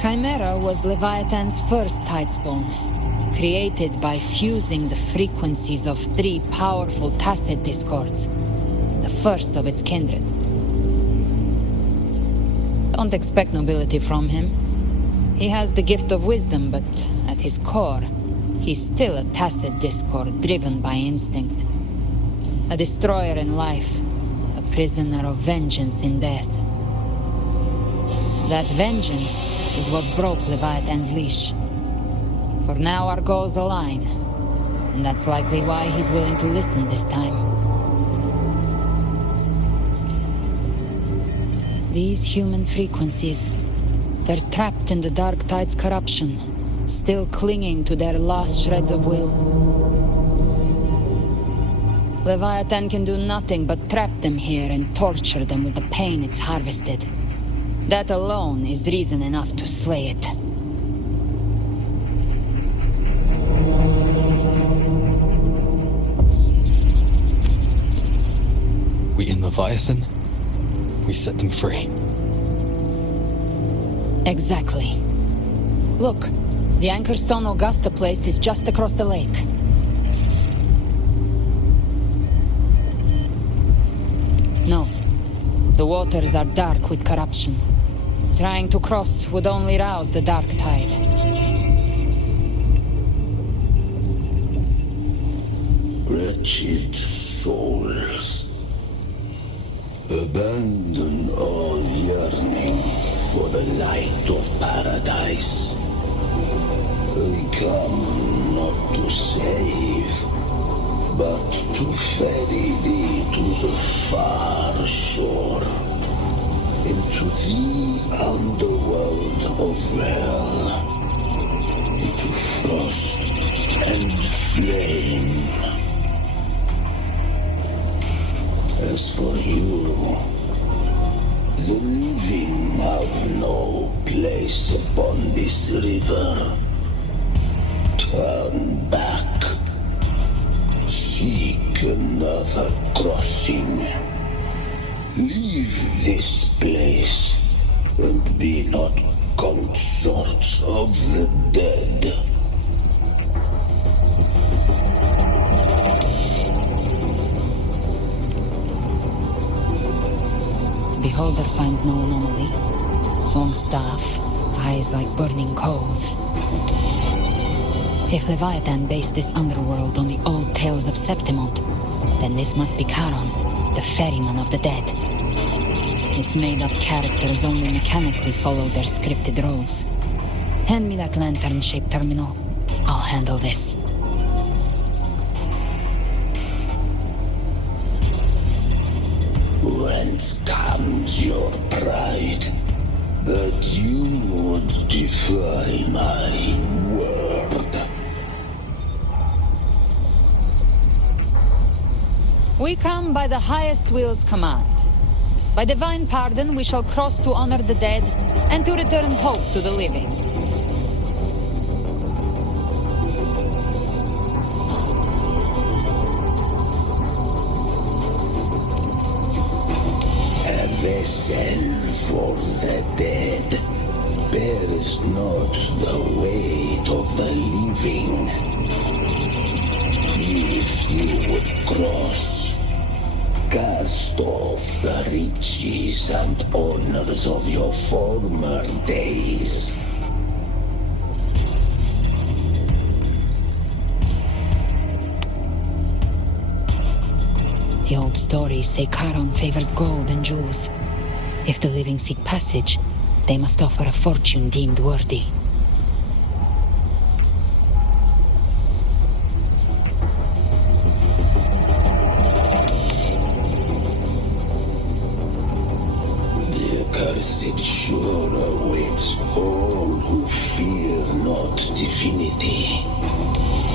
Chimera was Leviathan's first tidespawn, created by fusing the frequencies of 3 powerful tacit discords, the first of its kindred. Don't expect nobility from him. He has the gift of wisdom, but at his core, he's still a tacit discord driven by instinct. A destroyer in life, a prisoner of vengeance in death. That vengeance is what broke Leviathan's leash. For now our goals align, and that's likely why he's willing to listen this time. These human frequencies, they're trapped in the Dark Tide's corruption, still clinging to their last shreds of will. Leviathan can do nothing but trap them here and torture them with the pain it's harvested. That alone is reason enough to slay it. We in Leviathan? We set them free. Exactly. Look, the anchor stone Augusta placed is just across the lake. No. The waters are dark with corruption. Trying to cross would only rouse the Dark Tide. Wretched souls, abandon all yearning for the light of paradise. I come not to save, but to ferry thee to the far shore, into the underworld of hell, into frost and flame. As for you, the living have no place upon this river. Turn back. Seek another crossing. Leave this place and be not consorts of the dead. Beholder finds no anomaly. Long staff, eyes like burning coals. If Leviathan based this underworld on the old tales of Septimont, then this must be Charon, the ferryman of the dead. Its made-up characters only mechanically follow their scripted roles. Hand me that lantern-shaped terminal. I'll handle this. Whence comes your pride that you would defy my word? We come by the highest will's command. By divine pardon, we shall cross to honor the dead and to return hope to the living. A vessel for the dead bears not the weight of the living. If you would cross, cast off the riches and honors of your former days. The old stories say Charon favors gold and jewels. If the living seek passage, they must offer a fortune deemed worthy. The accursed shore awaits all who fear not divinity.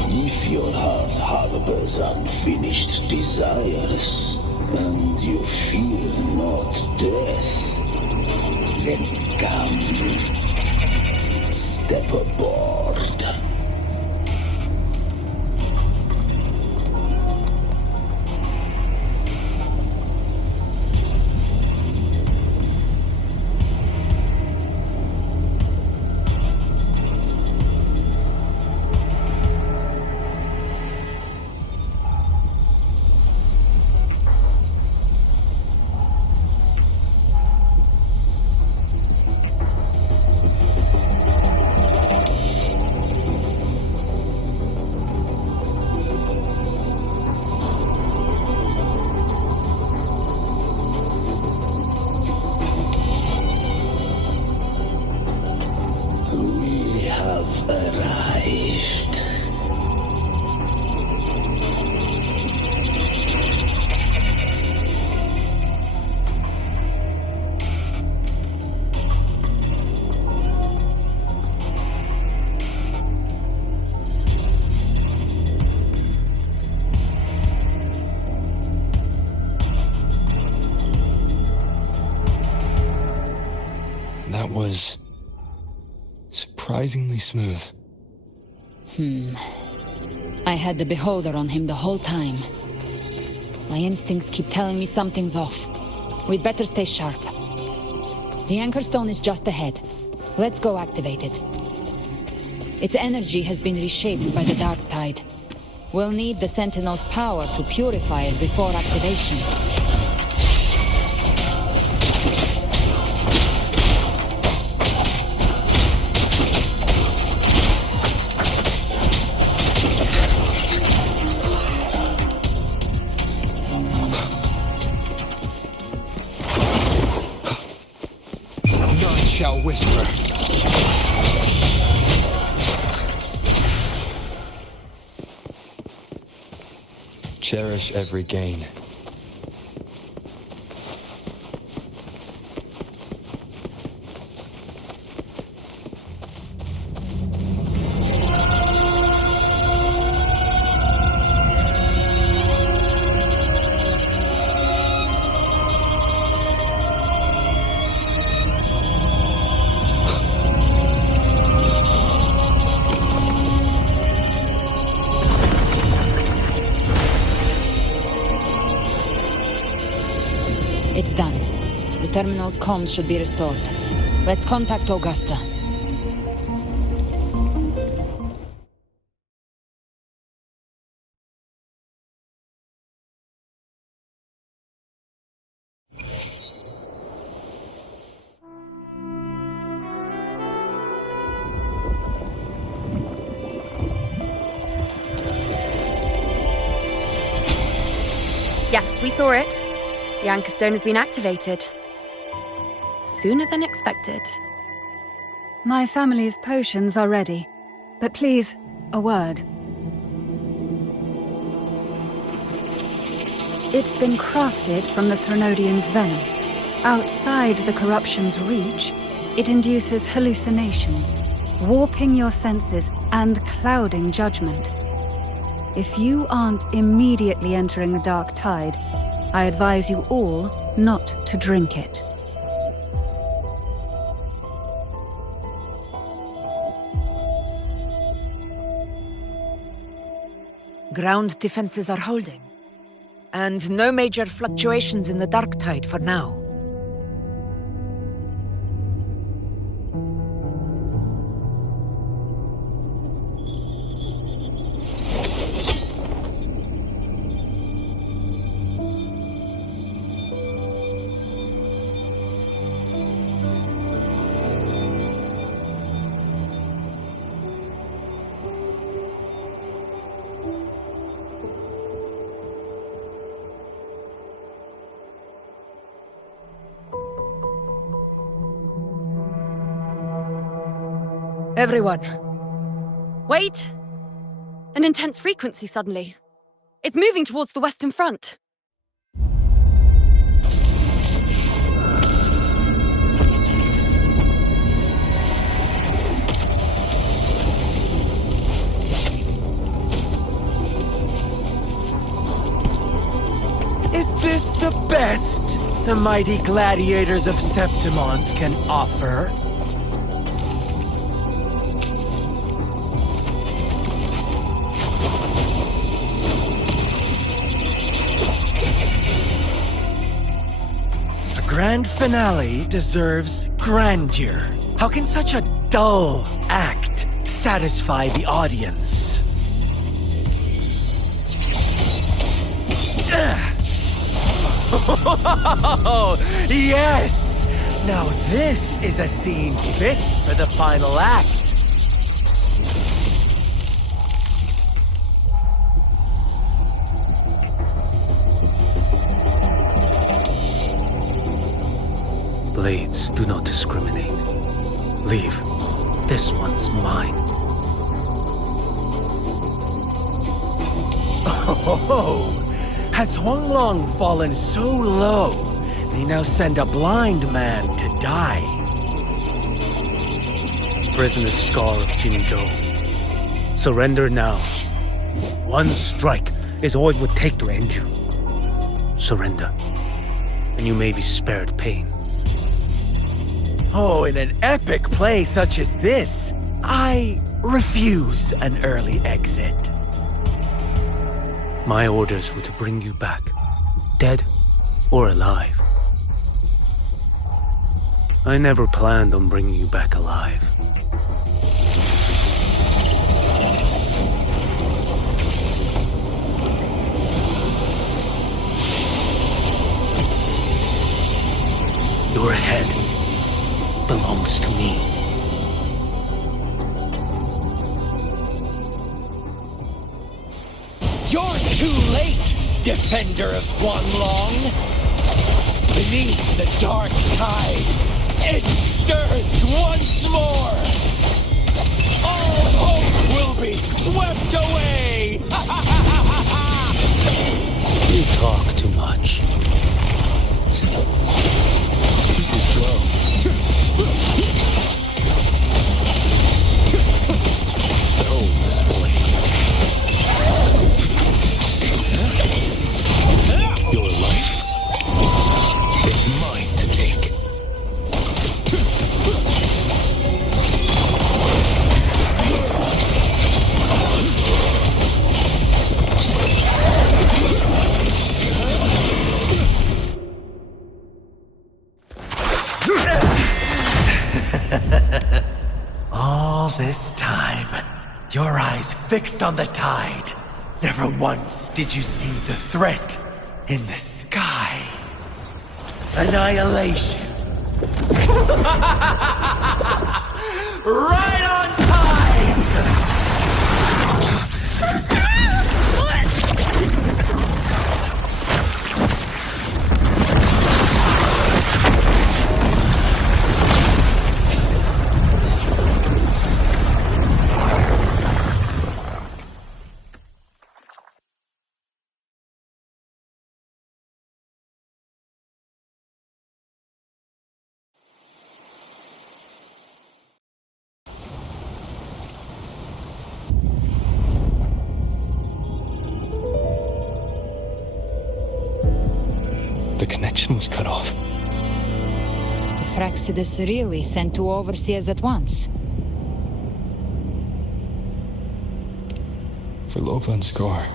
If your heart harbors unfinished desires, and you fear not death, then come, step aboard. Arrived. That was surprisingly smooth. I had the beholder on him the whole time. My instincts keep telling me something's off. We'd better stay sharp. The Anchor Stone is just ahead. Let's go activate it. Its energy has been reshaped by the Dark Tide. We'll need the Sentinel's power to purify it before activation. None shall whisper. Cherish every gain. It's done. The terminal's comms should be restored. Let's contact Augusta. Yes, we saw it. The Anchor Stone has been activated. Sooner than expected. My family's potions are ready. But please, a word. It's been crafted from the Threnodian's venom. Outside the corruption's reach, it induces hallucinations, warping your senses and clouding judgment. If you aren't immediately entering the Dark Tide, I advise you all not to drink it. Ground defenses are holding. And no major fluctuations in the Dark Tide for now. Everyone. Wait! An intense frequency suddenly. It's moving towards the Western Front. Is this the best the mighty gladiators of Septimont can offer? Grand finale deserves grandeur. How can such a dull act satisfy the audience? Yes! Now this is a scene fit for the final act. Blades do not discriminate. Leave. This one's mine. Oh, has Huanglong fallen so low, they now send a blind man to die? Prisoner Scar of Jinzhou. Surrender now. One strike is all it would take to end you. Surrender, and you may be spared pain. Oh, in an epic play such as this, I refuse an early exit. My orders were to bring you back, dead or alive. I never planned on bringing you back alive. Your head belongs to me. You're too late, defender of Guanlong! Beneath the dark tide, it stirs once more! All hope will be swept away! You talk too much. Too slow. Behold this blade. Your life is mine to take. All this time, your eyes fixed on the tide. Never once did you see the threat in the sky. Annihilation. Right on time! The connection was cut off. The Fraxidus really sent two overseers at once. For Lova and Scar,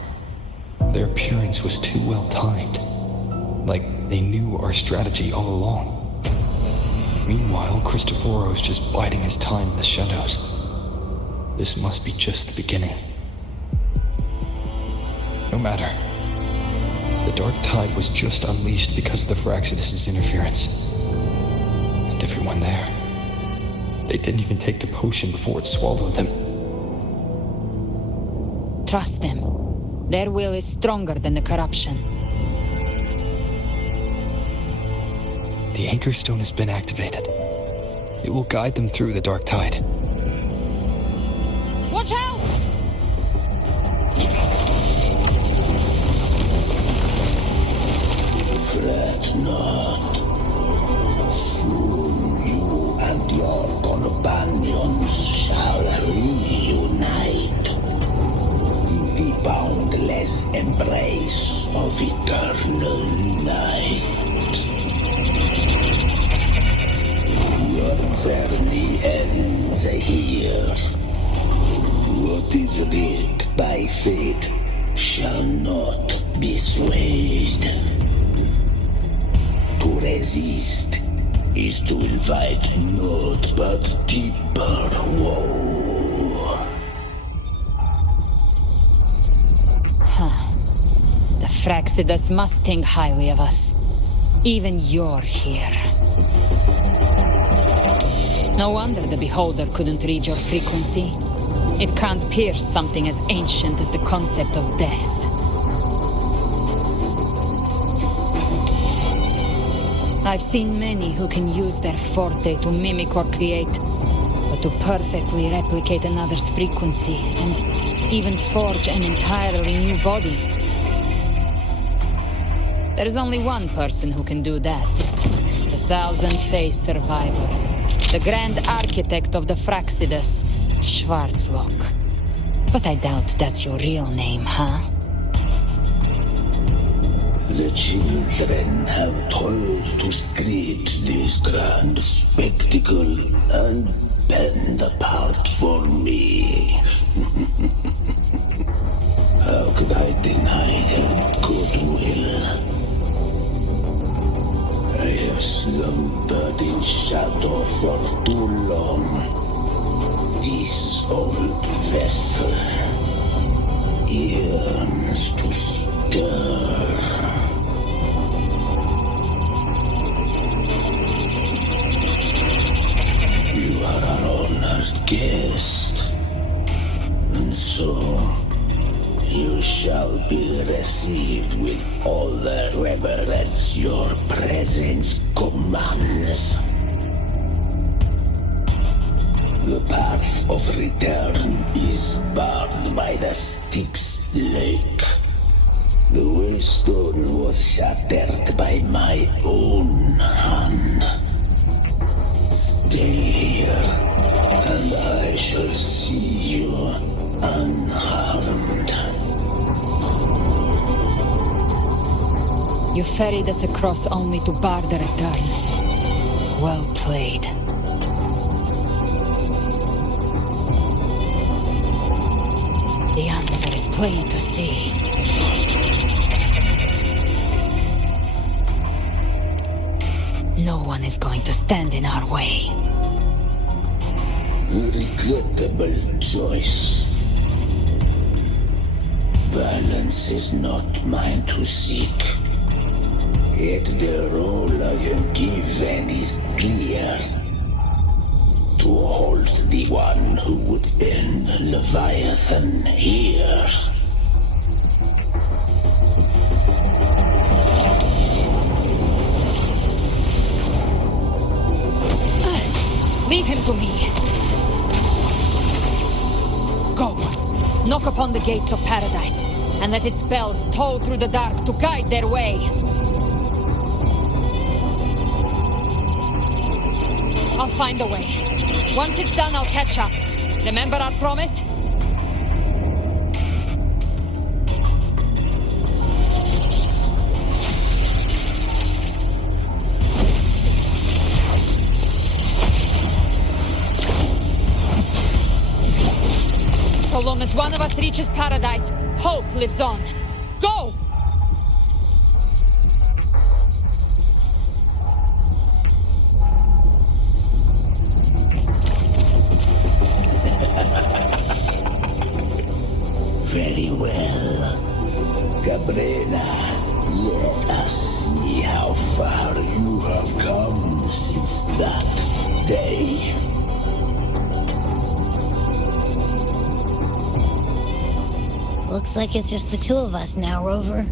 their appearance was too well timed. Like they knew our strategy all along. Meanwhile, Cristoforo's just biding his time in the shadows. This must be just the beginning. No matter. The dark tide was just unleashed because of the Fraxidus' interference. And everyone there, they didn't even take the potion before it swallowed them. Trust them. Their will is stronger than the corruption. The Anchor Stone has been activated. It will guide them through the dark tide. Watch out! Fret not. Soon you and your companions shall reunite in the boundless embrace of eternal night. Your journey ends here. What is writ by fate shall not be swayed. To resist is to invite naught but deeper woe. The Fraxidus must think highly of us. Even you're here. No wonder the Beholder couldn't read your frequency. It can't pierce something as ancient as the concept of death. I've seen many who can use their forte to mimic or create, but to perfectly replicate another's frequency and even forge an entirely new body. There's only one person who can do that. The thousand-faced survivor. The grand architect of the Fraxidus, Schwarzlock. But I doubt that's your real name, huh? The children have toiled to create this grand spectacle and bend apart for me. How could I deny their goodwill? I have slumbered in shadow for too long. This old vessel yearns to stir. You are our honored guest, and so you shall be received with all the reverence your presence commands. The path of return is barred by the Styx Lake. The waystone was shattered by my own hand. Stay here, and I shall see you unharmed. You ferried us across only to bar the return. Well played. The answer is plain to see. No one is going to stand in our way. Regrettable choice. Violence is not mine to seek. Yet the role I am given is clear. To hold the one who would end Leviathan here. Leave him to me. Go. Knock upon the gates of paradise, and let its bells toll through the dark to guide their way. I'll find a way. Once it's done, I'll catch up. Remember our promise? So long as one of us reaches paradise, hope lives on. Go! Very well. Galbrena, let us see how far you have come since that day. Looks like it's just the two of us now, Rover.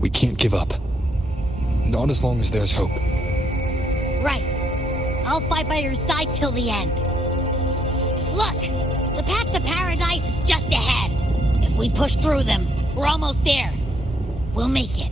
We can't give up. Not as long as there's hope. Right. I'll fight by your side till the end. Look! The path to paradise is just ahead. If we push through them, we're almost there. We'll make it.